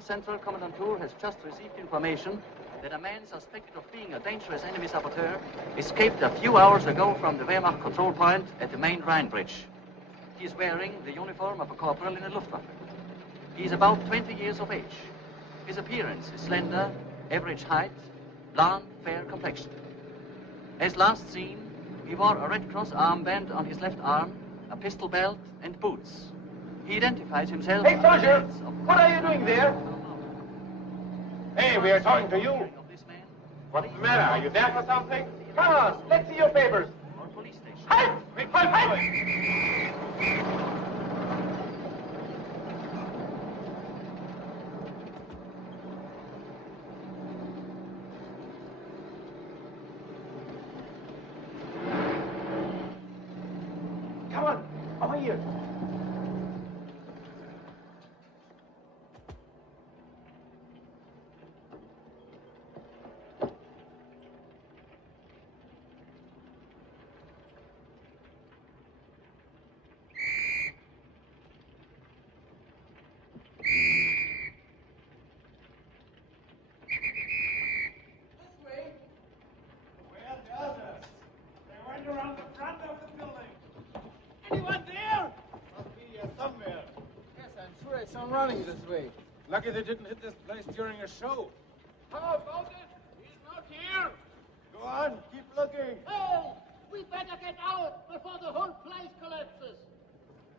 Central Kommandantur has just received information that a man suspected of being a dangerous enemy saboteur escaped a few hours ago from the Wehrmacht control point at the main Rhine bridge. He is wearing the uniform of a corporal in the Luftwaffe. He is about 20 years of age. His appearance is slender, average height, blonde, fair complexion. As last seen, he wore a Red Cross armband on his left arm, a pistol belt, and boots. He identifies himself... Hey, soldier! What are you doing there? Hey, we are talking to you. What's the matter? Are you there for something? Come on, let's see your papers. Or police station. Halt! Quick, quick! Come on, over here. Running this way. Lucky they didn't hit this place during a show. How about it? He's not here. Go on, keep looking. Hey, we better get out before the whole place collapses.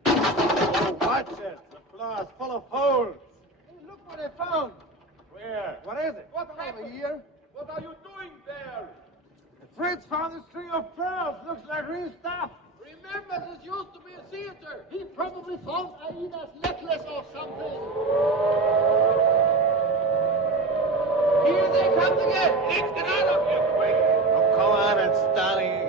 Oh, watch it. The floor is full of holes. Hey, look what I found. Where? What is it? What over here? What are you doing there? Fritz found a string of pearls. Looks like real stuff. Remember, this used to be a theater. He probably found Aida's necklace or something. Here they come again. Let's get out of here quick. Oh, come on, it's starting again.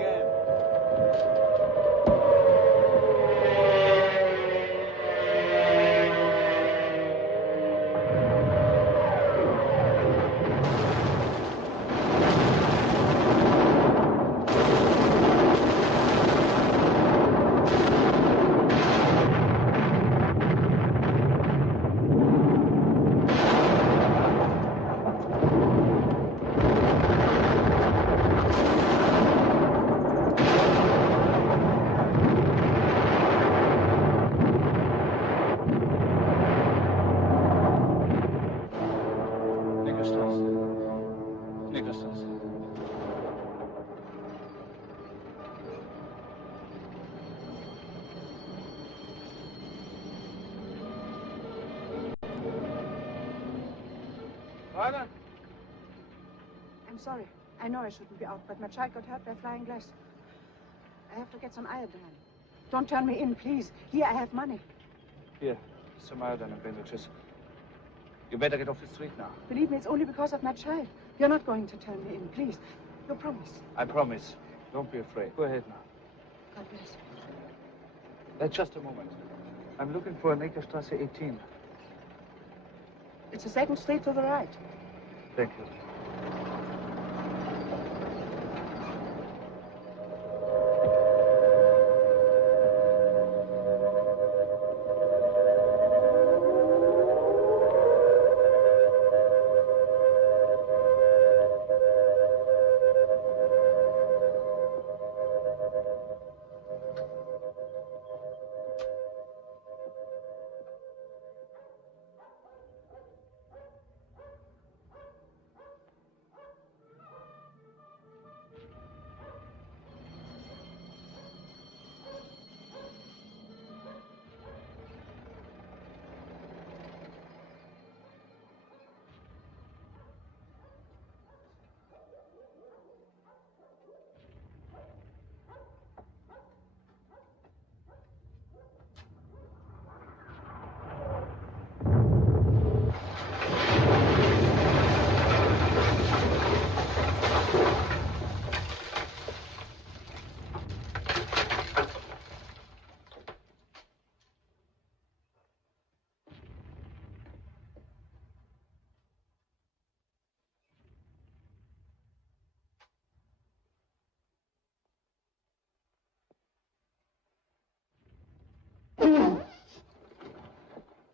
Werner? I'm sorry. I know I shouldn't be out, but my child got hurt by flying glass. I have to get some iodine. Don't turn me in, please. Here, I have money. Here, some iodine and bandages. You better get off the street now. Believe me, it's only because of my child. You're not going to turn me in, please. You promise. I promise. Don't be afraid. Go ahead now. God bless you. Just a moment. I'm looking for Neckarstrasse 18. It's the second street to the right. Thank you.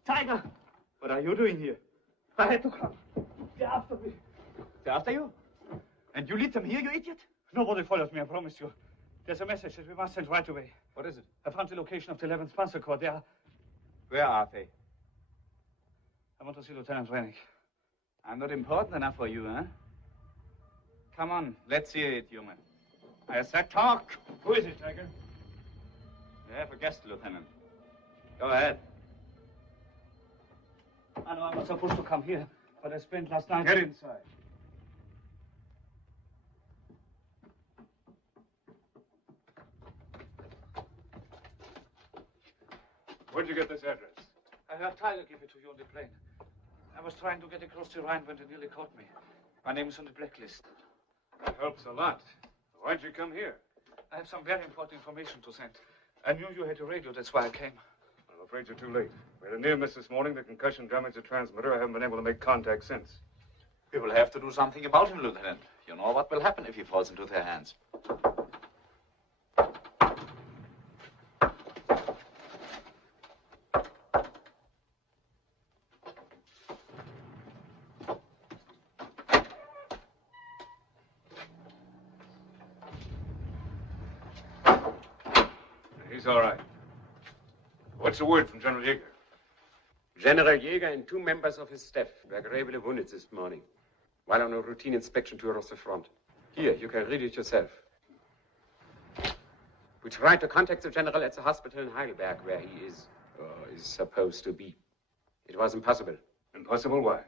Tiger! What are you doing here? I had to come. They're after me. They're after you? And you lead them here, you idiot? Nobody follows me, I promise you. There's a message that we must send right away. What is it? I found the location of the 11th Panzer Corps. They are... Where are they? I want to see Lieutenant Werner. I'm not important enough for you, huh? Come on, let's hear it, human. I said talk. Who is it, Tiger? You have a guest, Lieutenant. Go ahead. I know I'm not supposed to come here, but I spent last night... Get inside. Where'd you get this address? I heard Tiger give it to you on the plane. I was trying to get across the Rhine when they nearly caught me. My name is on the blacklist. That helps a lot. Why'd you come here? I have some very important information to send. I knew you had a radio, that's why I came. I'm afraid you're too late. We had a near miss this morning. The concussion damaged the transmitter. I haven't been able to make contact since. We will have to do something about him, Lieutenant. You know what will happen if he falls into their hands. He's all right. What's the word from General Jäger? General Jäger and 2 members of his staff were gravely wounded this morning while on a routine inspection tour of the front. Here, you can read it yourself. We tried to contact the general at the hospital in Heidelberg, where he is supposed to be. It was impossible. Impossible? Why?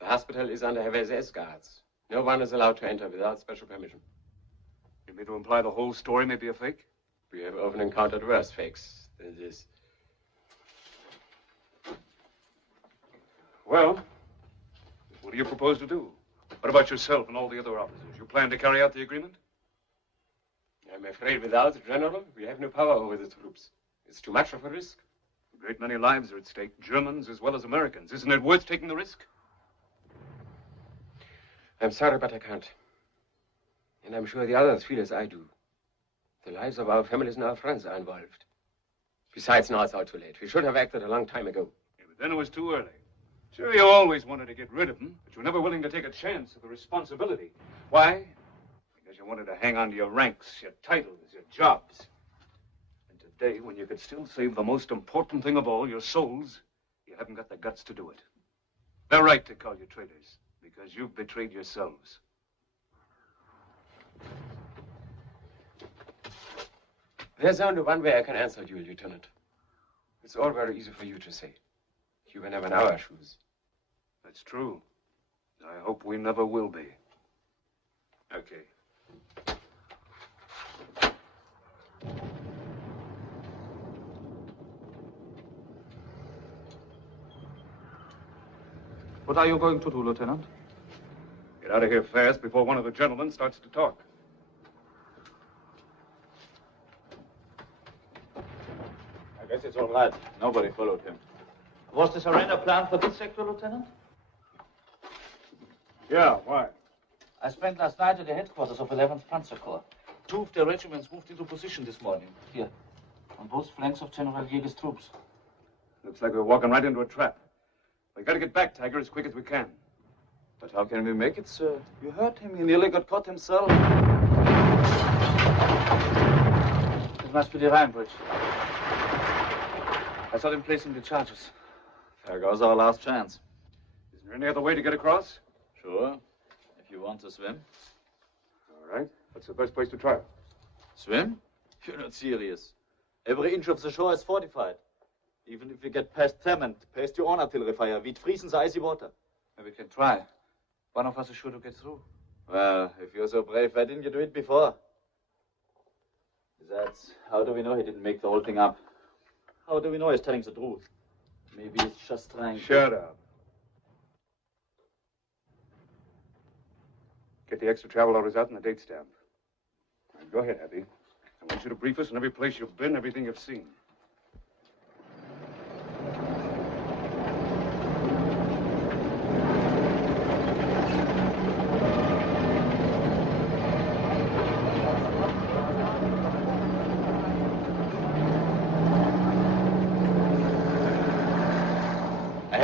The hospital is under heavy SS guards. No one is allowed to enter without special permission. You mean to imply the whole story may be a fake? We have often encountered worse fakes than this. Well, what do you propose to do? What about yourself and all the other officers? You plan to carry out the agreement? I'm afraid without the general, we have no power over the troops. It's too much of a risk. A great many lives are at stake, Germans as well as Americans. Isn't it worth taking the risk? I'm sorry, but I can't. And I'm sure the others feel as I do. The lives of our families and our friends are involved. Besides, now it's all too late. We should have acted a long time ago. Yeah, but then it was too early. Sure, you always wanted to get rid of him, but you were never willing to take a chance of the responsibility. Why? Because you wanted to hang on to your ranks, your titles, your jobs. And today, when you could still save the most important thing of all, your souls, you haven't got the guts to do it. They're right to call you traitors, because you've betrayed yourselves. There's only one way I can answer you, Lieutenant. It's all very easy for you to say. You were never in our shoes. That's true. I hope we never will be. Okay. What are you going to do, Lieutenant? Get out of here fast before one of the gentlemen starts to talk. I guess it's all right. Nobody followed him. Was the surrender planned for this sector, Lieutenant? Yeah, why? I spent last night at the headquarters of 11th Panzer Corps. 2 of their regiments moved into position this morning. Here, on both flanks of General Jäger's troops. Looks like we're walking right into a trap. We gotta get back, Tiger, as quick as we can. But how can we make it, sir? You heard him. He nearly got caught himself. It must be the Rhine Bridge. I saw them placing the charges. There goes our last chance. Is there any other way to get across? Sure. If you want to swim. All right. What's the best place to try? Swim? You're not serious. Every inch of the shore is fortified. Even if we get past them and past your own artillery fire, we'd freeze in the icy water. We can try. One of us is sure to get through. Well, if you're so brave, why didn't you do it before? Besides, how do we know he didn't make the whole thing up? How do we know he's telling the truth? Maybe he's just trying to... Shut up. Get the extra travel orders out and the date stamp. Now, go ahead, Abby. I want you to brief us on every place you've been, everything you've seen.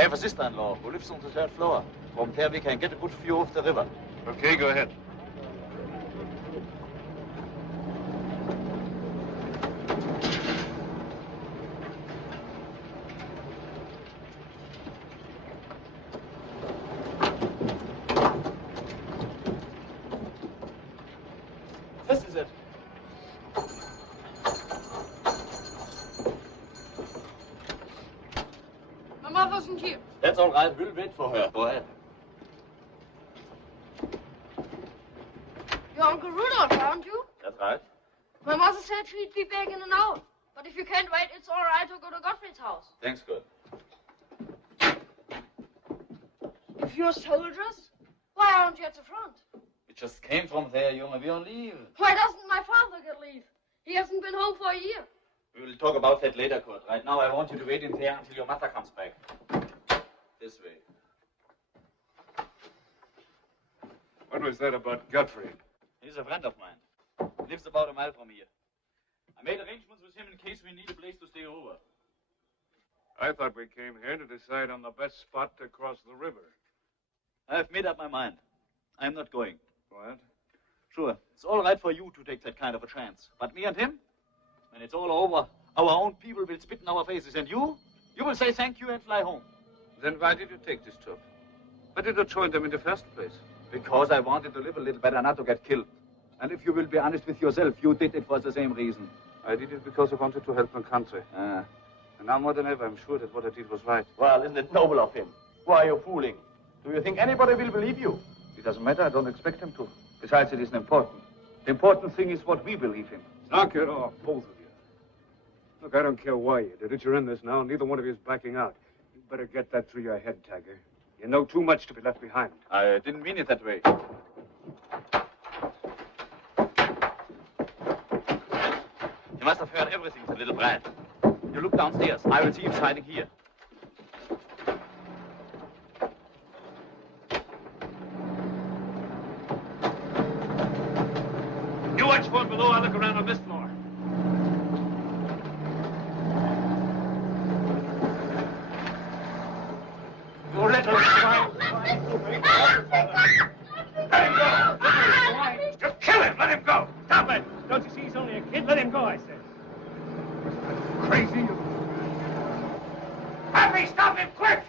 have a sister-in-law who lives on the third floor. From there we can get a good view of the river. Okay, go ahead. This is it. My mother's in here. That's all right. We'll wait for her. Go ahead. Your Uncle Rudolph, aren't you? That's right. My mother said she'd be back in an hour. But if you can't wait, it's all right to go to Gottfried's house. Thanks, good. If you're soldiers, why aren't you at the front? We just came from there, Junge. We're on leave. Why doesn't my father get leave? He hasn't been home for a year. We will talk about that later, Kurt. Right now, I want you to wait in there until your mother comes back. This way. What was that about Gottfried? He's a friend of mine. He lives about a mile from here. I made arrangements with him in case we need a place to stay over. I thought we came here to decide on the best spot to cross the river. I've made up my mind. I'm not going. What? Sure, it's all right for you to take that kind of a chance. But me and him, when it's all over, our own people will spit in our faces. And you will say thank you and fly home. Then why did you take this trip? Why did you join them in the first place? Because I wanted to live a little better, not to get killed. And if you will be honest with yourself, you did it for the same reason. I did it because I wanted to help my country. And now more than ever, I'm sure that what I did was right. Well, isn't it noble of him? Who are you fooling? Do you think anybody will believe you? It doesn't matter. I don't expect him to. Besides, it isn't important. The important thing is what we believe in. Knock it off, both of you. Look, I don't care why you did it. You're in this now, and neither one of you is backing out. You better get that through your head, Tiger. You know too much to be left behind. I didn't mean it that way. You must have heard everything, the little brat. You look downstairs. I will see him hiding here. You watch for it below. I'll look around on this floor. You little swine. Let him go. Just kill him. Let him go. Stop it. Don't you see he's only a kid? Let him go, I said. Crazy. Have me stop him quick.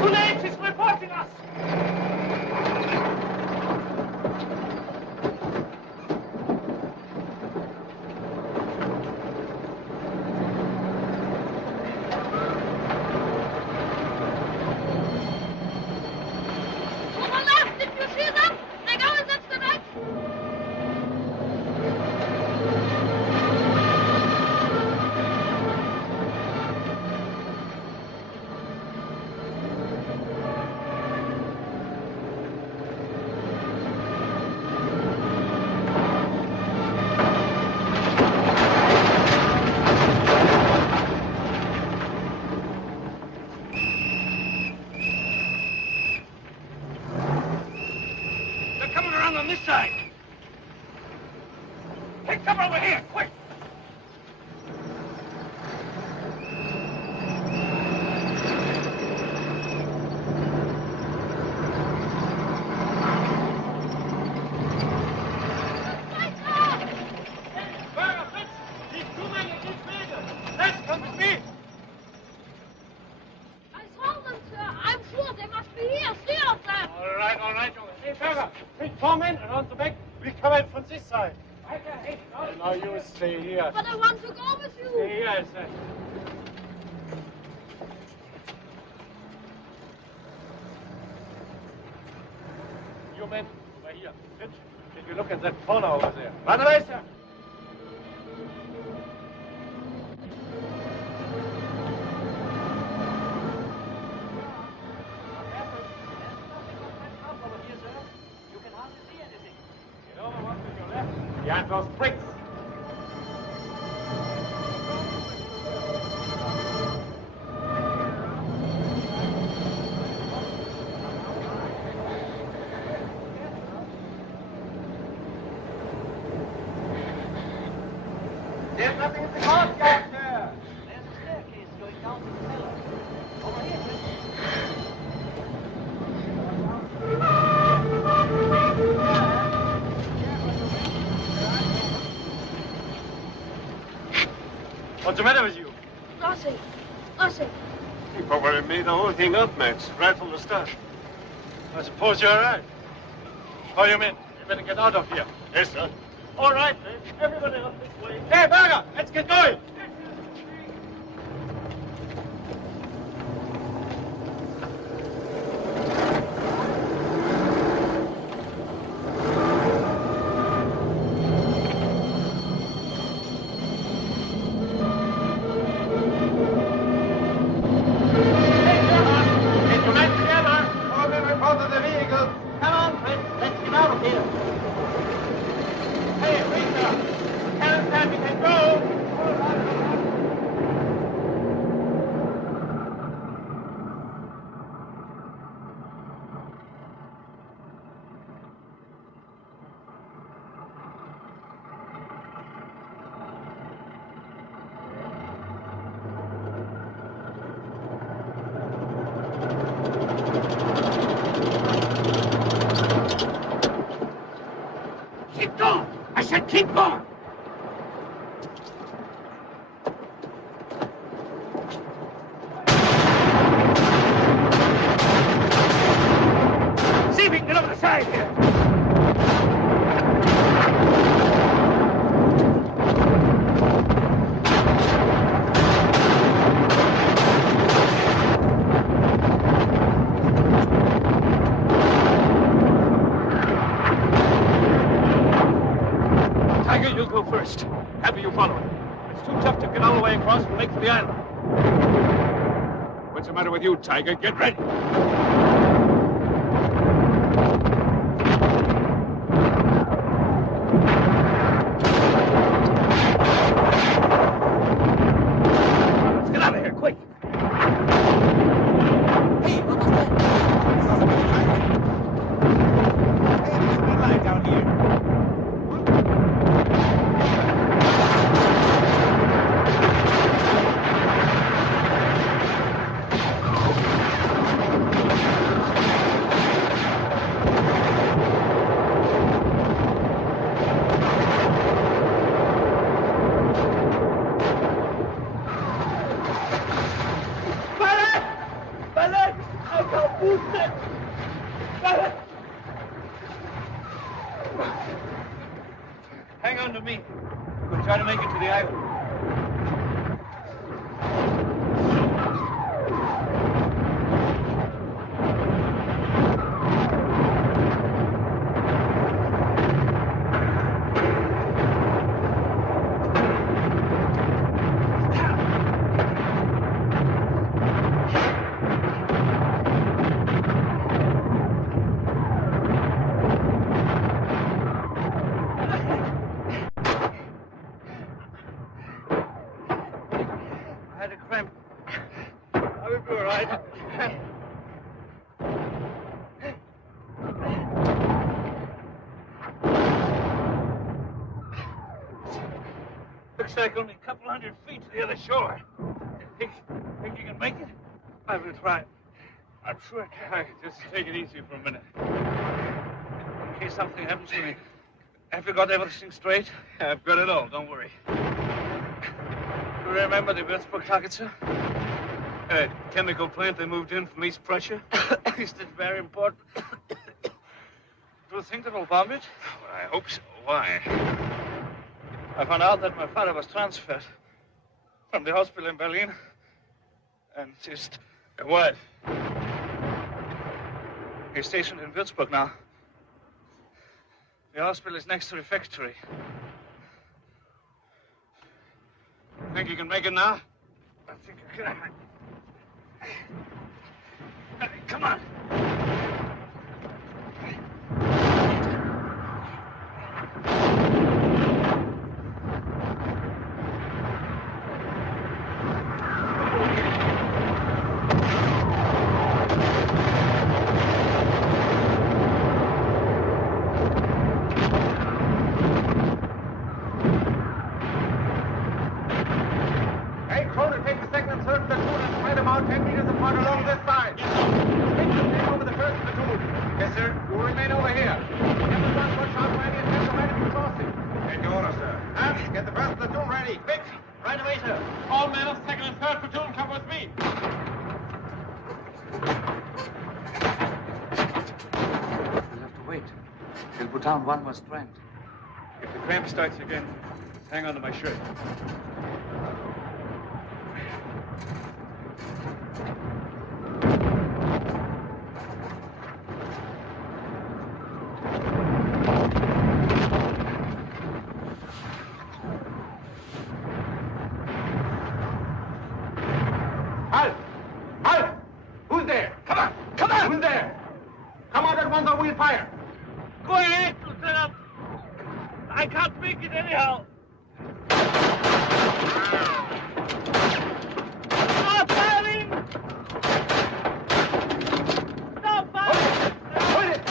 Police is reporting us. On this side. Take cover over here, quick! Let's come with me! I saw them, sir. I'm sure they must be here. Three of them. All right, Junge. Hey, Berger, bring 4 men and on the back. We come in from this side. Now you stay here. But I want to go with you. Stay here, I said. You men, over here. Fitch, take a look at that corner over there. Run away, sir. Behind those bricks. There's What's the matter with you? Nothing. Nothing. You probably made the whole thing up, Max, right from the start. I suppose you're right. Call your men. You better get out of here. Yes, sir. All right, then. Everybody up this way. Hey, Berger, let's get going. Keep going! See if we can get over the side here. You go first. Happy you follow him. It's too tough to get all the way across and make for the island. What's the matter with you, Tiger? Get ready. Let's get out of here, quick. Hey, what was that? Hey, there's a red light down here. Hang on to me. We'll try to make it to the island. Looks like only a couple hundred feet to the other shore. Think you can make it? I will try. I'm sure I can. Just take it easy for a minute. In case something happens to me. Have you got everything straight? I've got it all, don't worry. You remember the Würzburg target, sir? A chemical plant they moved in from East Prussia? Is that very important? Do you think they will bomb it? Well, I hope so. Why? I found out that my father was transferred from the hospital in Berlin and just... What? He's stationed in Würzburg now. The hospital is next to the factory. Think you can make it now? I think I can. Come on. Right away, sir. All men of 2nd and 3rd platoon come with me. We'll have to wait. He'll put down one more strand. If the cramp starts again, hang on to my shirt. Halt! Halt! Who's there? Come on! Come on! Who's there? Come out at once or we'll fire. Go ahead, Lieutenant. I can't make it anyhow. Stop firing! Stop firing! Hold it!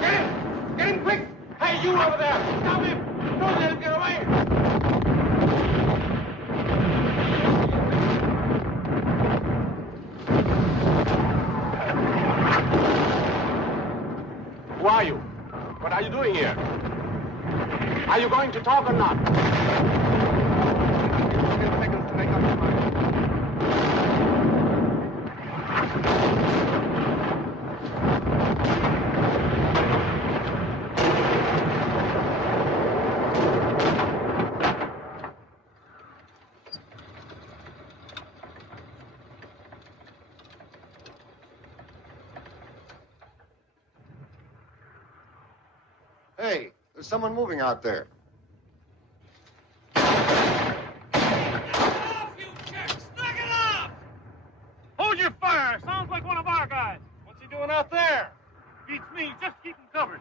Get him! Get him quick! Hey, you over there! Stop him! Don't let him get away! Who are you? What are you doing here? Are you going to talk or not? Hey, there's someone moving out there. Hold your fire. Sounds like one of our guys. What's he doing out there? Beats me. Just keep him covered.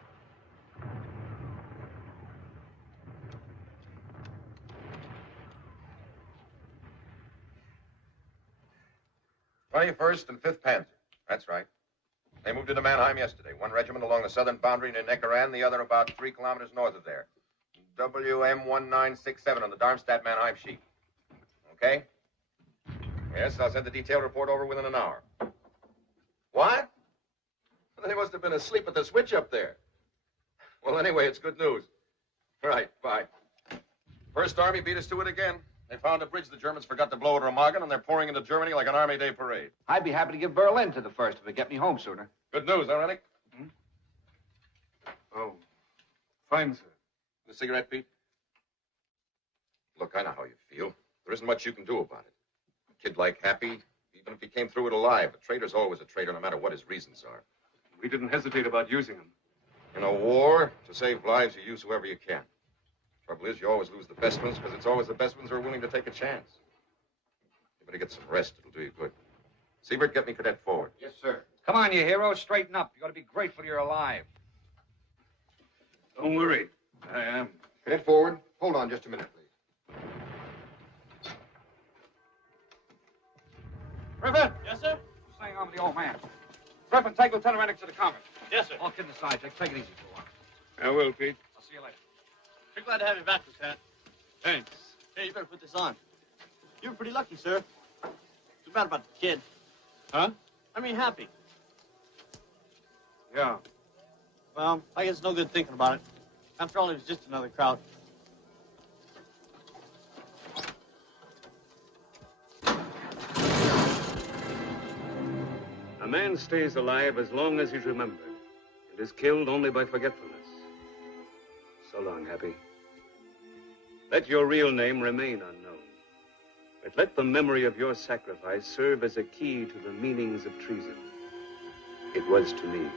21st and 5th Panzer. That's right. They moved into Mannheim yesterday. One regiment along the southern boundary near Neckaran, the other about 3 kilometers north of there. WM1967 on the Darmstadt-Mannheim sheet. Okay? Yes, I'll send the detailed report over within an hour. What? They must have been asleep at the switch up there. Well, anyway, it's good news. Right, bye. First Army beat us to it again. They found a bridge the Germans forgot to blow at Remagen, and they're pouring into Germany like an Army Day parade. I'd be happy to give Berlin to the first if it get me home sooner. Good news, huh, Rennick? Oh, fine, sir. The cigarette, Pete? Look, I know how you feel. There isn't much you can do about it. A kid like Happy, even if he came through it alive, a traitor's always a traitor, no matter what his reasons are. We didn't hesitate about using him. In a war, to save lives, you use whoever you can. Trouble is, you always lose the best ones because it's always the best ones who are willing to take a chance. You better get some rest. It'll do you good. Siebert, get me Cadet forward. Yes, sir. Come on, you heroes. Straighten up. You ought to be grateful you're alive. Don't worry. I am. Cadet forward. Hold on just a minute, please. Griffin! Yes, sir? Staying on with the old man. Griffin, take Lieutenant Rennick to the convent. Yes, sir. All kidding aside, Jake, take it easy for a while. I will, Pete. I'll see you later. We're glad to have you back, Lieutenant. Thanks. Hey, you better put this on. You were pretty lucky, sir. Too bad about the kid. Huh? I mean, Happy. Yeah. Well, I guess it's no good thinking about it. After all, he was just another crowd. A man stays alive as long as he's remembered and is killed only by forgetfulness. So long, Happy. Let your real name remain unknown, but let the memory of your sacrifice serve as a key to the meanings of treason. It was to me.